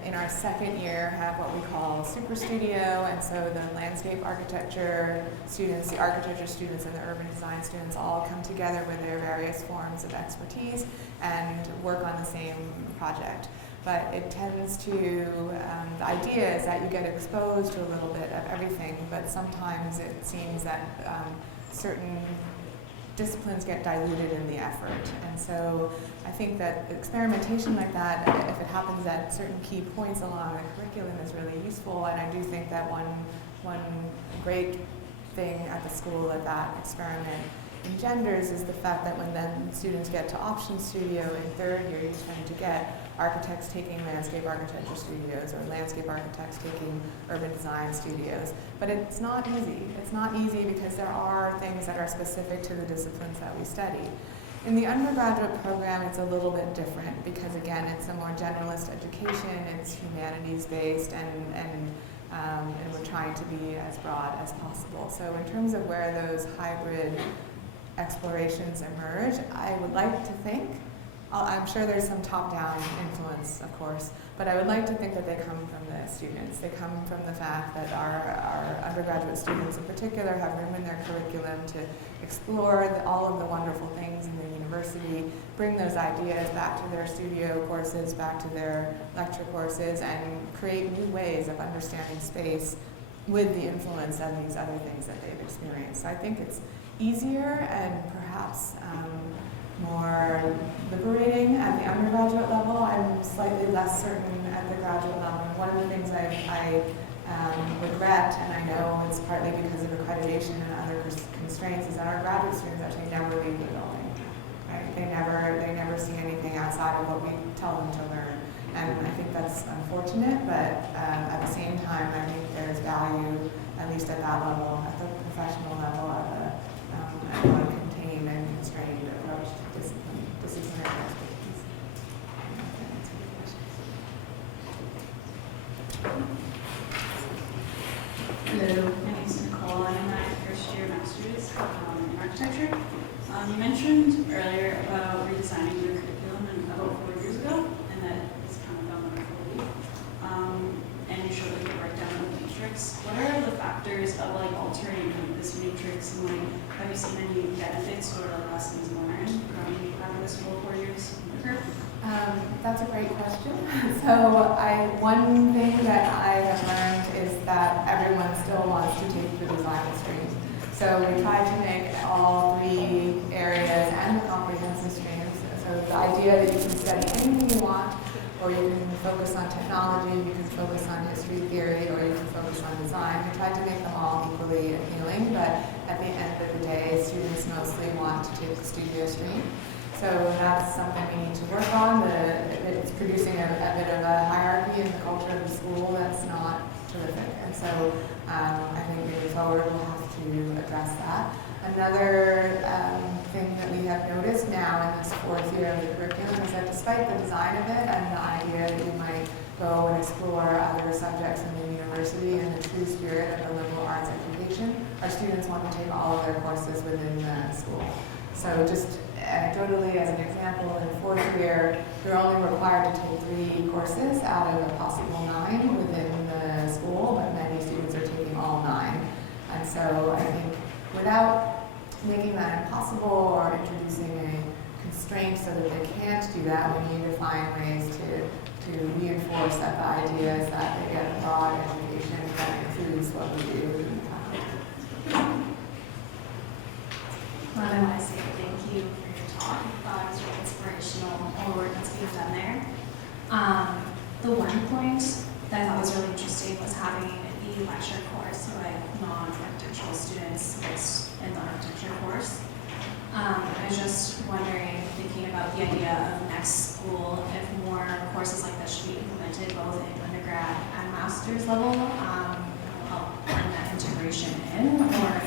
in our second year have what we call super studio, and so the landscape architecture students, the architecture students, and the urban design students all come together with their various forms of expertise and work on the same project. But it tends to, the idea is that you get exposed to a little bit of everything, but sometimes it seems that certain disciplines get diluted in the effort. And so I think that experimentation like that, if it happens at certain key points along the curriculum, is really useful. And I do think that one great thing at the school that experiment engenders is the fact that when then students get to option studio in third year, you tend to get architects taking landscape architecture studios or landscape architects taking urban design studios. But it's not easy. It's not easy because there are things that are specific to the disciplines that we study. In the undergraduate program, it's a little bit different because, again, it's a more generalist education, it's humanities-based, and we're trying to be as broad as possible. So in terms of where those hybrid explorations emerge, I would like to think, I'm sure there's some top-down influence, of course, but I would like to think that they come from the students. They come from the fact that our undergraduate students in particular have room in their curriculum to explore all of the wonderful things in the university, bring those ideas back to their studio courses, back to their lecture courses, and create new ways of understanding space with the influence of these other things that they've experienced. So I think it's easier and perhaps more liberating at the undergraduate level. I'm slightly less certain at the graduate level. One of the things I regret, and I know it's partly because of accreditation and other constraints, is that our graduate students actually never leave the building. Right? They never see anything outside of what we tell them to learn. And I think that's unfortunate, but at the same time, I think there's value, at least at that level, at the professional level, of a more contained and constrained approach to disciplinary expertise. Hello, my name is Nicole. I'm in my first year master's in architecture. You mentioned earlier about redesigning your curriculum about 4 years ago, and that it's kind of gone wonderfully. And you showed like a breakdown of the matrix. What are the factors of like altering this matrix, and like have you seen any benefits or like lessons learned from having this full 4 years? That's a great question. So one thing that I have learned is that everyone still wants to take the design stream. So we try to make all three areas and the comprehensive streams. So the idea that you can study anything you want, or you can focus on technology, you can focus on history theory, or you can focus on design. We try to make them all equally appealing, but at the end of the day, students mostly want to take the studio stream. So that's something we need to work on. It's producing a bit of a hierarchy in the culture of the school that's not terrific. And so I think moving forward we'll have to address that. Another thing that we have noticed now in this fourth year of the curriculum is that despite the design of it and the idea that you might go and explore other subjects in the university in the true spirit of the liberal arts education, our students want to take all of their courses within the school. So just anecdotally, as an example, in fourth year, you're only required to take 3 courses out of a possible 9 within the school, but many students are taking all 9. And so I think without making that impossible or introducing a constraint so that they can't do that, we need to find ways to reinforce that the idea is that they get a broad education that includes what we do in the faculty. Well, I want to say thank you for your talk. It was really inspirational, all the work that's being done there. The one point that I thought was really interesting was having the lecture course with non-architectural students in the architecture course. I was just wondering, thinking about the idea of next school, if more courses like this should be implemented both in undergrad and master's level, help bring that integration in, or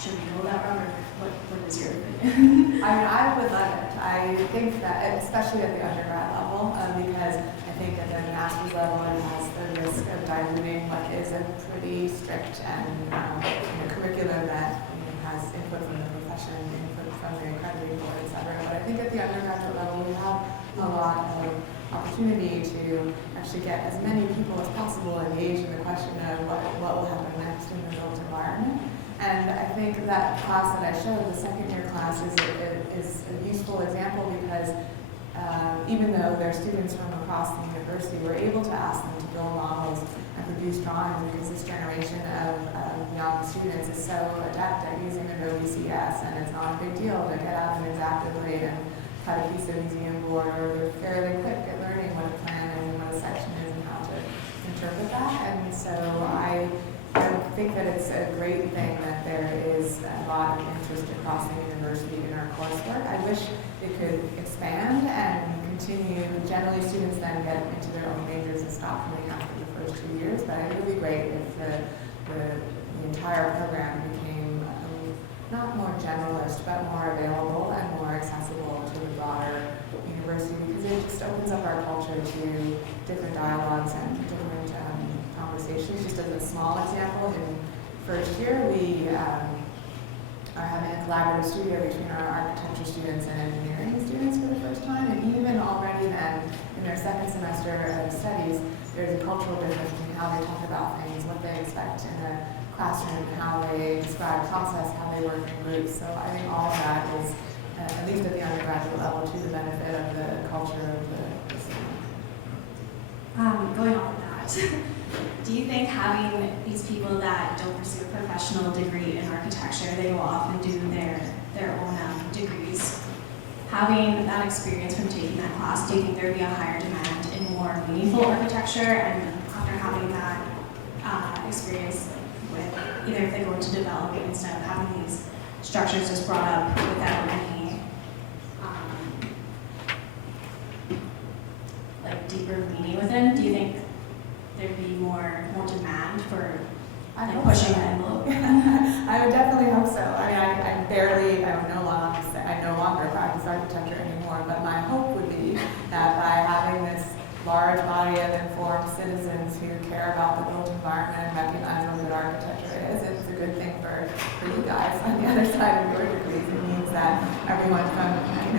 should we go that route, or what is your opinion? I would love it. I think that, especially at the undergrad level, because I think at the master's level it has the risk of diluting what is a pretty strict and curriculum that has input from the profession, input from the accrediting board, et cetera. But I think at the undergraduate level, we have a lot of opportunity to actually get as many people as possible engaged in the question of what will happen next in the built environment. And I think that class that I showed, the second year class, is a useful example because even though they're students from across the university, we're able to ask them to build models and produce drawings because this generation of young students is so adept at using Adobe CS, and it's not a big deal to get out an X-Acto blade and cut a piece of museum board, or they're fairly quick at learning what a plan is and what a section is and how to interpret that. And so I think that it's a great thing that there is a lot of interest across the university in our coursework. I wish it could expand and continue. Generally, students then get into their own majors and stop coming after the first 2 years, but it would be great if the entire program became not more generalist, but more available and more accessible to the broader university, because it just opens up our culture to different dialogues and different conversations. Just as a small example, in first year, we are having a collaborative studio between our architecture students and engineering students for the first time, and even already then, in their second semester of studies, there's a cultural difference in how they talk about things, what they expect in a classroom, how they describe process, how they work in groups. So I think all of that is, at least at the undergraduate level, to the benefit of the culture of the student. Going off of that, do you think having these people that don't pursue a professional degree in architecture, they go off and do their own degrees, having that experience from taking that class, do you think there would be a higher demand in more meaningful architecture? And after having that experience with, either if they go into developing instead of having these structures just brought up without any like deeper meaning within, do you think there'd be more demand for like pushing the envelope? I would definitely hope so. I mean, I no longer practice architecture anymore, but my hope would be that by having this large body of informed citizens who care about the built environment and recognize what good architecture is, it's a good thing for you guys on the other side of your degrees. It means that everyone from,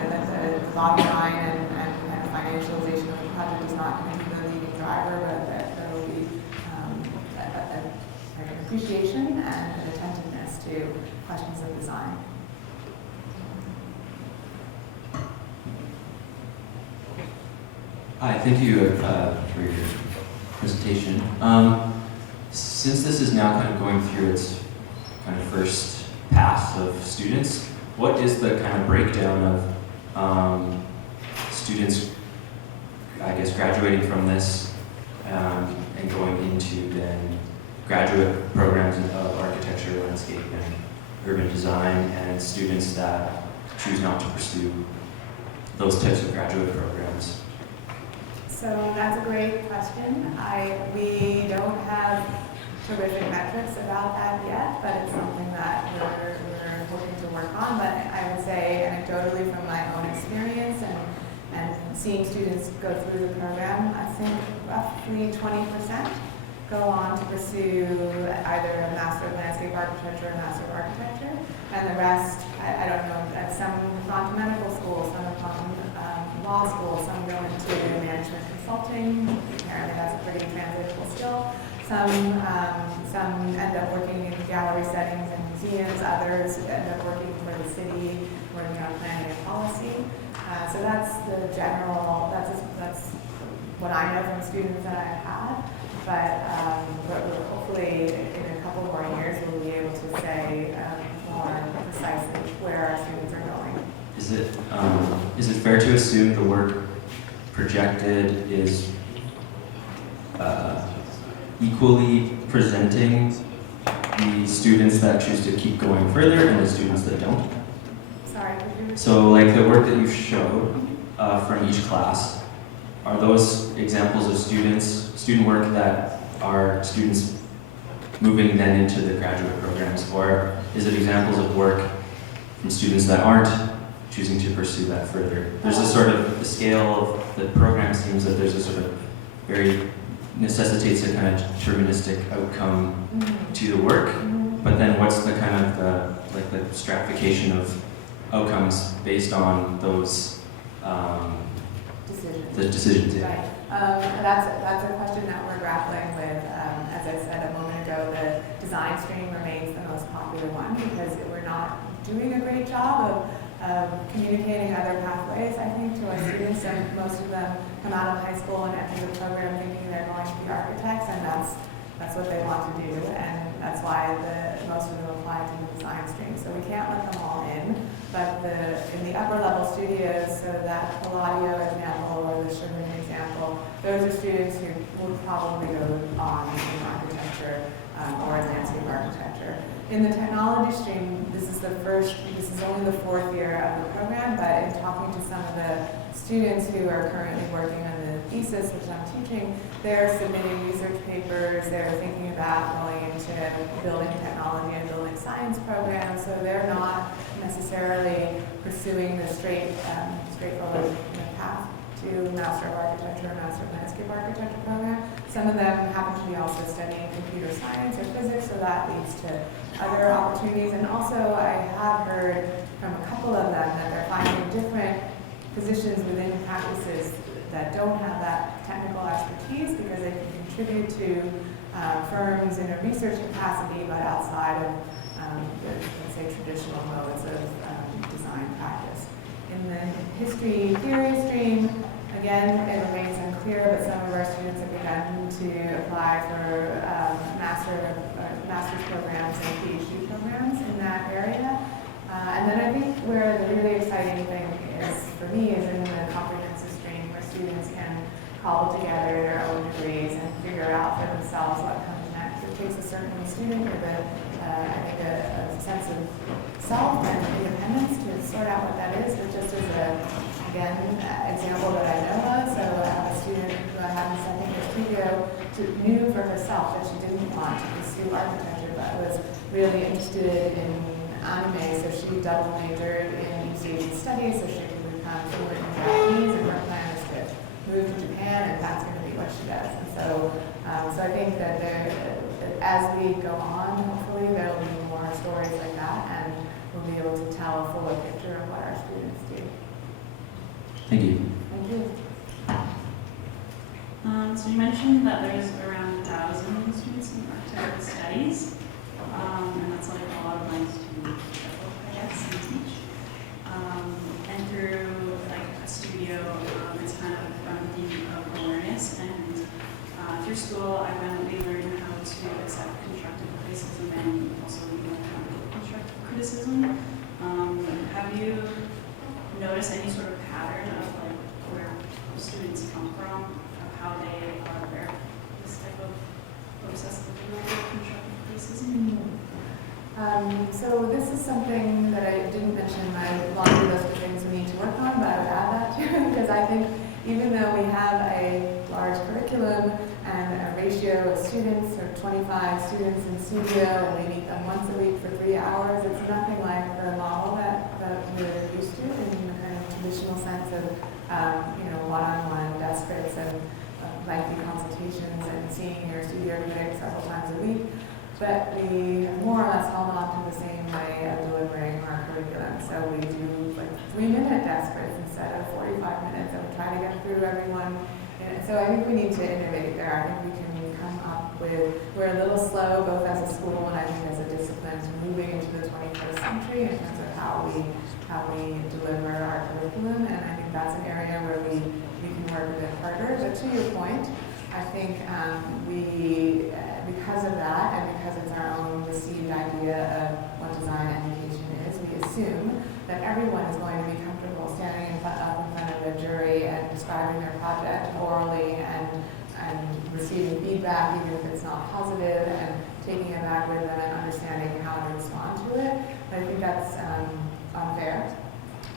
that the bottom line and kind of financialization of the project is not going to be the leading driver, but that there will be an appreciation and an attentiveness to questions of design. Hi, thank you for your presentation. Since this is now kind of going through its kind of first pass of students, what is the kind of breakdown of students, I guess, graduating from this and going into then graduate programs of architecture, landscape, and urban design, and students that choose not to pursue those types of graduate programs? So that's a great question. We don't have terrific metrics about that yet, but it's something that we're looking to work on. But I would say anecdotally from my own experience and seeing students go through the program, I think roughly 20% go on to pursue either a Master of Landscape Architecture or Master of Architecture. And the rest, I don't know, some have gone to medical school, some have gone to law school, some go into management consulting. Apparently that's a pretty translatable skill. Some end up working in gallery settings and museums. Others end up working for the city, working on planning and policy. So that's the general, that's what I know from students that I've had. But hopefully in a couple more years we'll be able to say more precisely where our students are going. Is it fair to assume the work projected is equally presenting the students that choose to keep going further and the students that don't? Sorry, could you? So like the work that you showed from each class, are those examples of student work that are students moving then into the graduate programs, or is it examples of work from students that aren't choosing to pursue that further? There's a sort of the scale of the program seems that there's a sort of very necessitates a kind of deterministic outcome to the work. But then what's the kind of the stratification of outcomes based on those Decisions. the decisions? Yeah. Right. That's a question that we're grappling with. As I said a moment ago, the design stream remains the most popular one because we're not doing a great job of communicating other pathways, I think, to our students. And most of them come out of high school and enter the program thinking they're going to be architects, and that's what they want to do. And that's why most of them apply to the design stream. So we can't let them all in. But in the upper level studios, so that Palladio example or the Sherman example, those are students who will probably go on in architecture or landscape architecture. In the technology stream, this is only the 4th year of the program, but in talking to some of the students who are currently working on the thesis, which I'm teaching, they're submitting research papers, they're thinking about going into building technology and building science programs, so they're not necessarily pursuing the straightforward path to Master of Architecture or Master of Landscape Architecture program. Some of them happen to be also studying computer science or physics, so that leads to other opportunities. And also I have heard from a couple of them that they're finding different positions within practices that don't have that technical expertise because they can contribute to firms in a research capacity, but outside of let's say traditional modes of design practice. In the history theory stream, again, it remains unclear, but some of our students have begun to apply for master's programs and PhD programs in that area. And then I think where the really exciting thing is for me is in the comprehensive stream where students can cobble together their own degrees and figure out for themselves what comes next. It takes a certain student with a sense of self and independence to sort out what that is. But just as example that I know of, so I have a student who I had in second year studio knew for herself that she didn't want to pursue architecture, but was really interested in anime, so she double majored in East Asian studies so she could become fluent in Japanese, and her plan is to move to Japan, and that's going to be what she does. And so I think that as we go on, hopefully there will be more stories like that, and we'll be able to tell a fuller picture of what our students do. Thank you. Thank you. So you mentioned that there's around 1,000 students in architectural studies, and that's like a lot of lines to I guess, and teach. And through like a studio, it's kind of around the theme of awareness. And through school, I randomly learned how to accept constructive criticism and also constructive criticism. Have you noticed any sort of pattern of like where students come from, of how they are aware of this type of process of constructive criticism? So this is something that I didn't mention in my laundry list of things we need to work on, but I would add that too, because I think even though we have a large curriculum and a ratio of students, or 25 students in studio, and we meet them once a week for 3 hours, it's nothing like the model that we're used to in the kind of traditional sense of one-on-one desk critics and lengthy consultations and seeing your studio critic several times a week. But we have more or less held on to the same way of delivering our curriculum. So we do like 3-minute desk critics instead of 45 minutes, and we try to get through everyone. And so I think we need to innovate there. I think we can come up with, we're a little slow both as a school and I think as a discipline to moving into the 21st century in terms of how we deliver our curriculum. And I think that's an area where we can work a bit harder. But to your point, I think because of that, and because it's our own received idea of what design education is, we assume that everyone is going to be comfortable standing up in front of a jury and describing their project orally and receiving feedback, even if it's not positive, and taking it back with them and understanding how to respond to it. But I think that's unfair.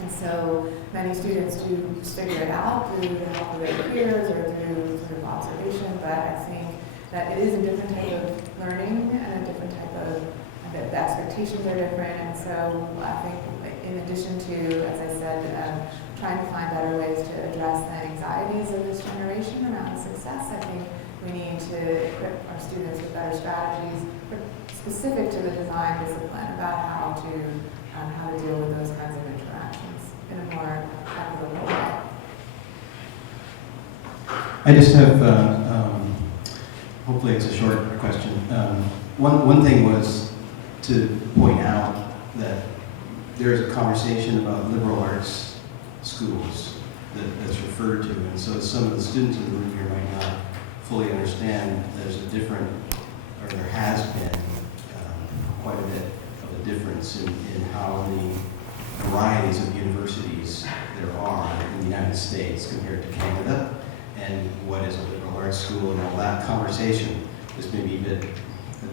And so many students do figure it out through the help of their peers or through sort of observation, but I think that it is a different type of learning and a different type of, the expectations are different. And so I think in addition to, as I said, trying to find better ways to address the anxieties of this generation around success, I think we need to equip our students with better strategies specific to the design discipline about how to deal with those kinds of interactions in a more equitable way. I just have, hopefully it's a short question. One thing was to point out that there's a conversation about liberal arts schools that's referred to, and so some of the students in the room here might not fully understand there's a different, or there has been quite a bit of a difference in how the varieties of universities there are in the United States compared to Canada, and what is a liberal arts school and all that conversation. This may be a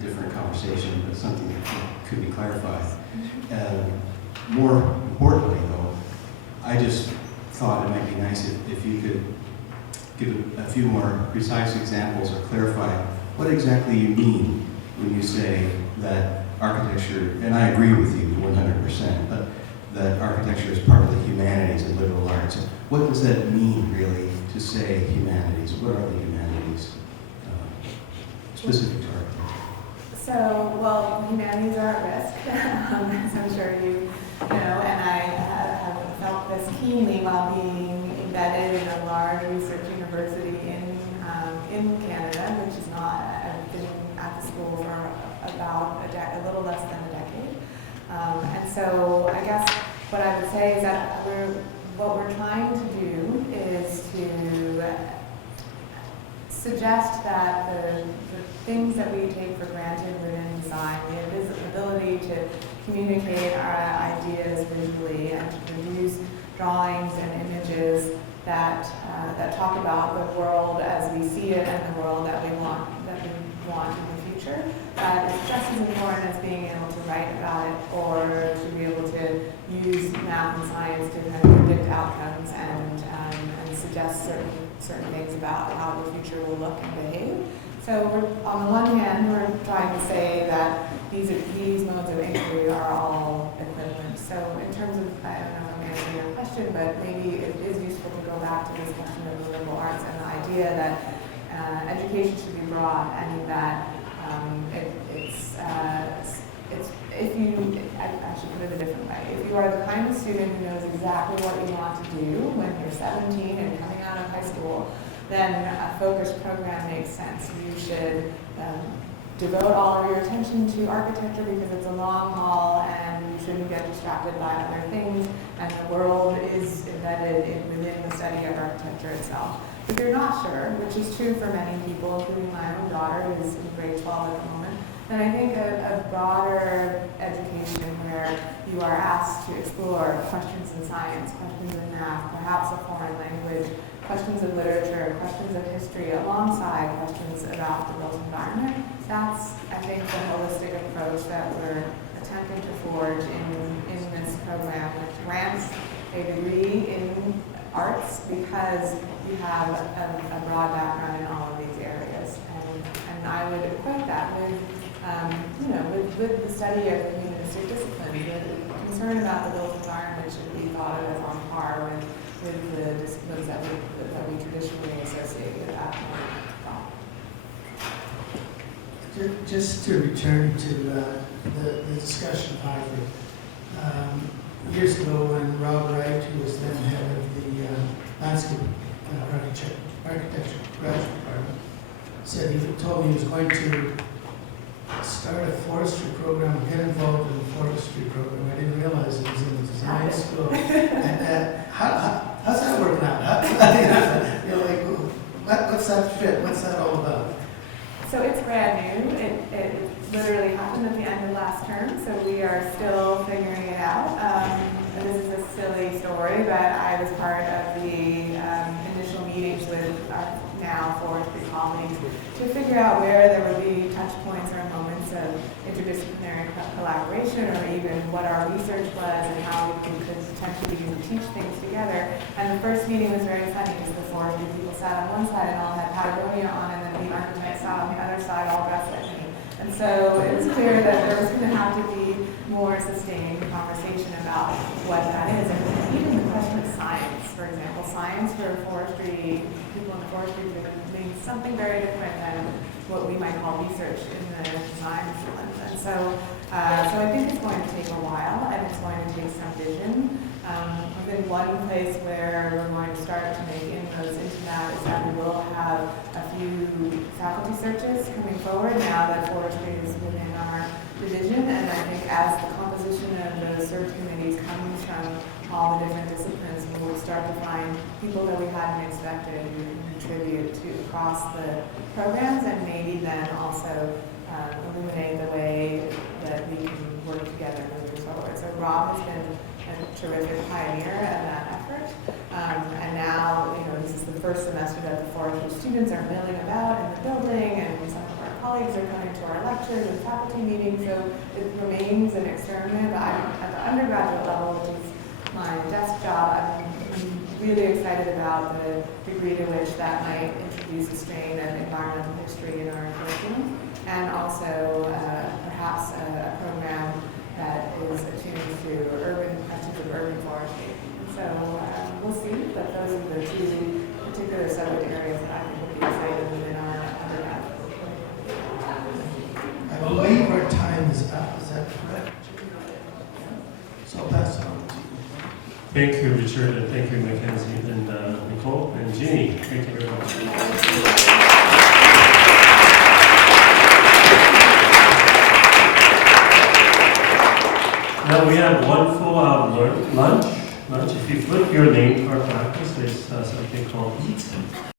different conversation, but something that could be clarified. More importantly, though, I just thought it might be nice if you could give a few more precise examples or clarify what exactly you mean when you say that architecture, and I agree with you 100%, but that architecture is part of the humanities and liberal arts. What does that mean, really, to say humanities? What are the humanities specific to architecture? So, well, humanities are at risk, as I'm sure you know, and I have felt this keenly while being embedded in a large research university in Canada, which is not, I've been at the school for about a little less than a decade. And so I guess what I would say is that what we're trying to do is to suggest that the things that we take for granted within design, the ability to communicate our ideas visually and to produce drawings and images that talk about the world as we see it and the world that we want in the future. That is just as important as being able to write about it or to be able to use math and science to kind of predict outcomes and suggest certain things about how the future will look and behave. So on the one hand, we're trying to say that these modes of inquiry are all equivalent. So in terms of, I don't know if I'm answering your question, but maybe it is useful to go back to this question of the liberal arts and the idea that education should be broad and that I should put it a different way. If you are the kind of student who knows exactly what you want to do when you're 17 and coming out of high school, then a focused program makes sense. You should devote all of your attention to architecture because it's a long haul and you shouldn't get distracted by other things, and the world is embedded within the study of architecture itself. If you're not sure, which is true for many people, including my own daughter who's in grade 12 at the moment, then I think a broader education where you are asked to explore questions in science, questions in math, perhaps a foreign language, questions of literature, questions of history, alongside questions about the built environment. That's, I think, the holistic approach that we're attempting to forge in this program, which grants a degree in arts because you have a broad background in all of these areas. And I would equate that with, with the study of the humanistic disciplines. The concern about the built environment should be thought of as on par with the disciplines that we traditionally associate with that kind of thought. Just to return to the discussion of Harvard. Years ago when Rob Wright, who was then head of the landscape architecture graduate department, said he told me he was going to start a forestry program, get involved in the forestry program. I didn't realize it was in the design school. And how's that working out? What's that fit? What's that all about? So it's brand new. It literally happened at the end of last term, so we are still figuring it out. And this is a silly story, but I was part of the initial meetings with our now forestry colleagues to figure out where there would be touch points or moments of interdisciplinary collaboration, or even what our research was and how we could potentially teach things together. And the first meeting was very funny because the forestry people sat on one side and all had Patagonia on, and then the architects sat on the other side all dressed like me. And so it was clear that there was going to have to be more sustained conversation about what that is. And even the question of science, for example, science for forestry, people in the forestry division means something very different than what we might call research in the design disciplines. And so I think it's going to take a while, and it's going to take some vision. I think one place where we're going to start to make inroads into that is that we will have a few faculty searches coming forward now that forestry is within our division. And I think as the composition of the search committees comes from all the different disciplines, we will start to find people that we hadn't expected who can contribute to across the programs, and maybe then also illuminate the way that we can work together moving forward. So Rob has been a terrific pioneer of that effort. And now, this is the first semester that the forestry students are milling about in the building, and some of our colleagues are coming to our lectures and faculty meetings, so it remains an experiment. I'm at the undergraduate level, which is my desk job. I'm really excited about the degree to which that might introduce a strain of environmental history in our curriculum, and also perhaps a program that is attuned to questions of urban forestry. So we'll see, but those are the two particular subject areas that I think will be exciting within our undergrad. I believe our time is up. Is that correct? So I'll pass it on to you. Thank you, Richard, and thank you, Mackenzie, and Nicole, and Jeannie. Thank you very much. Now we have one full hour lunch. If you flip your name card practice, there's something called Eat.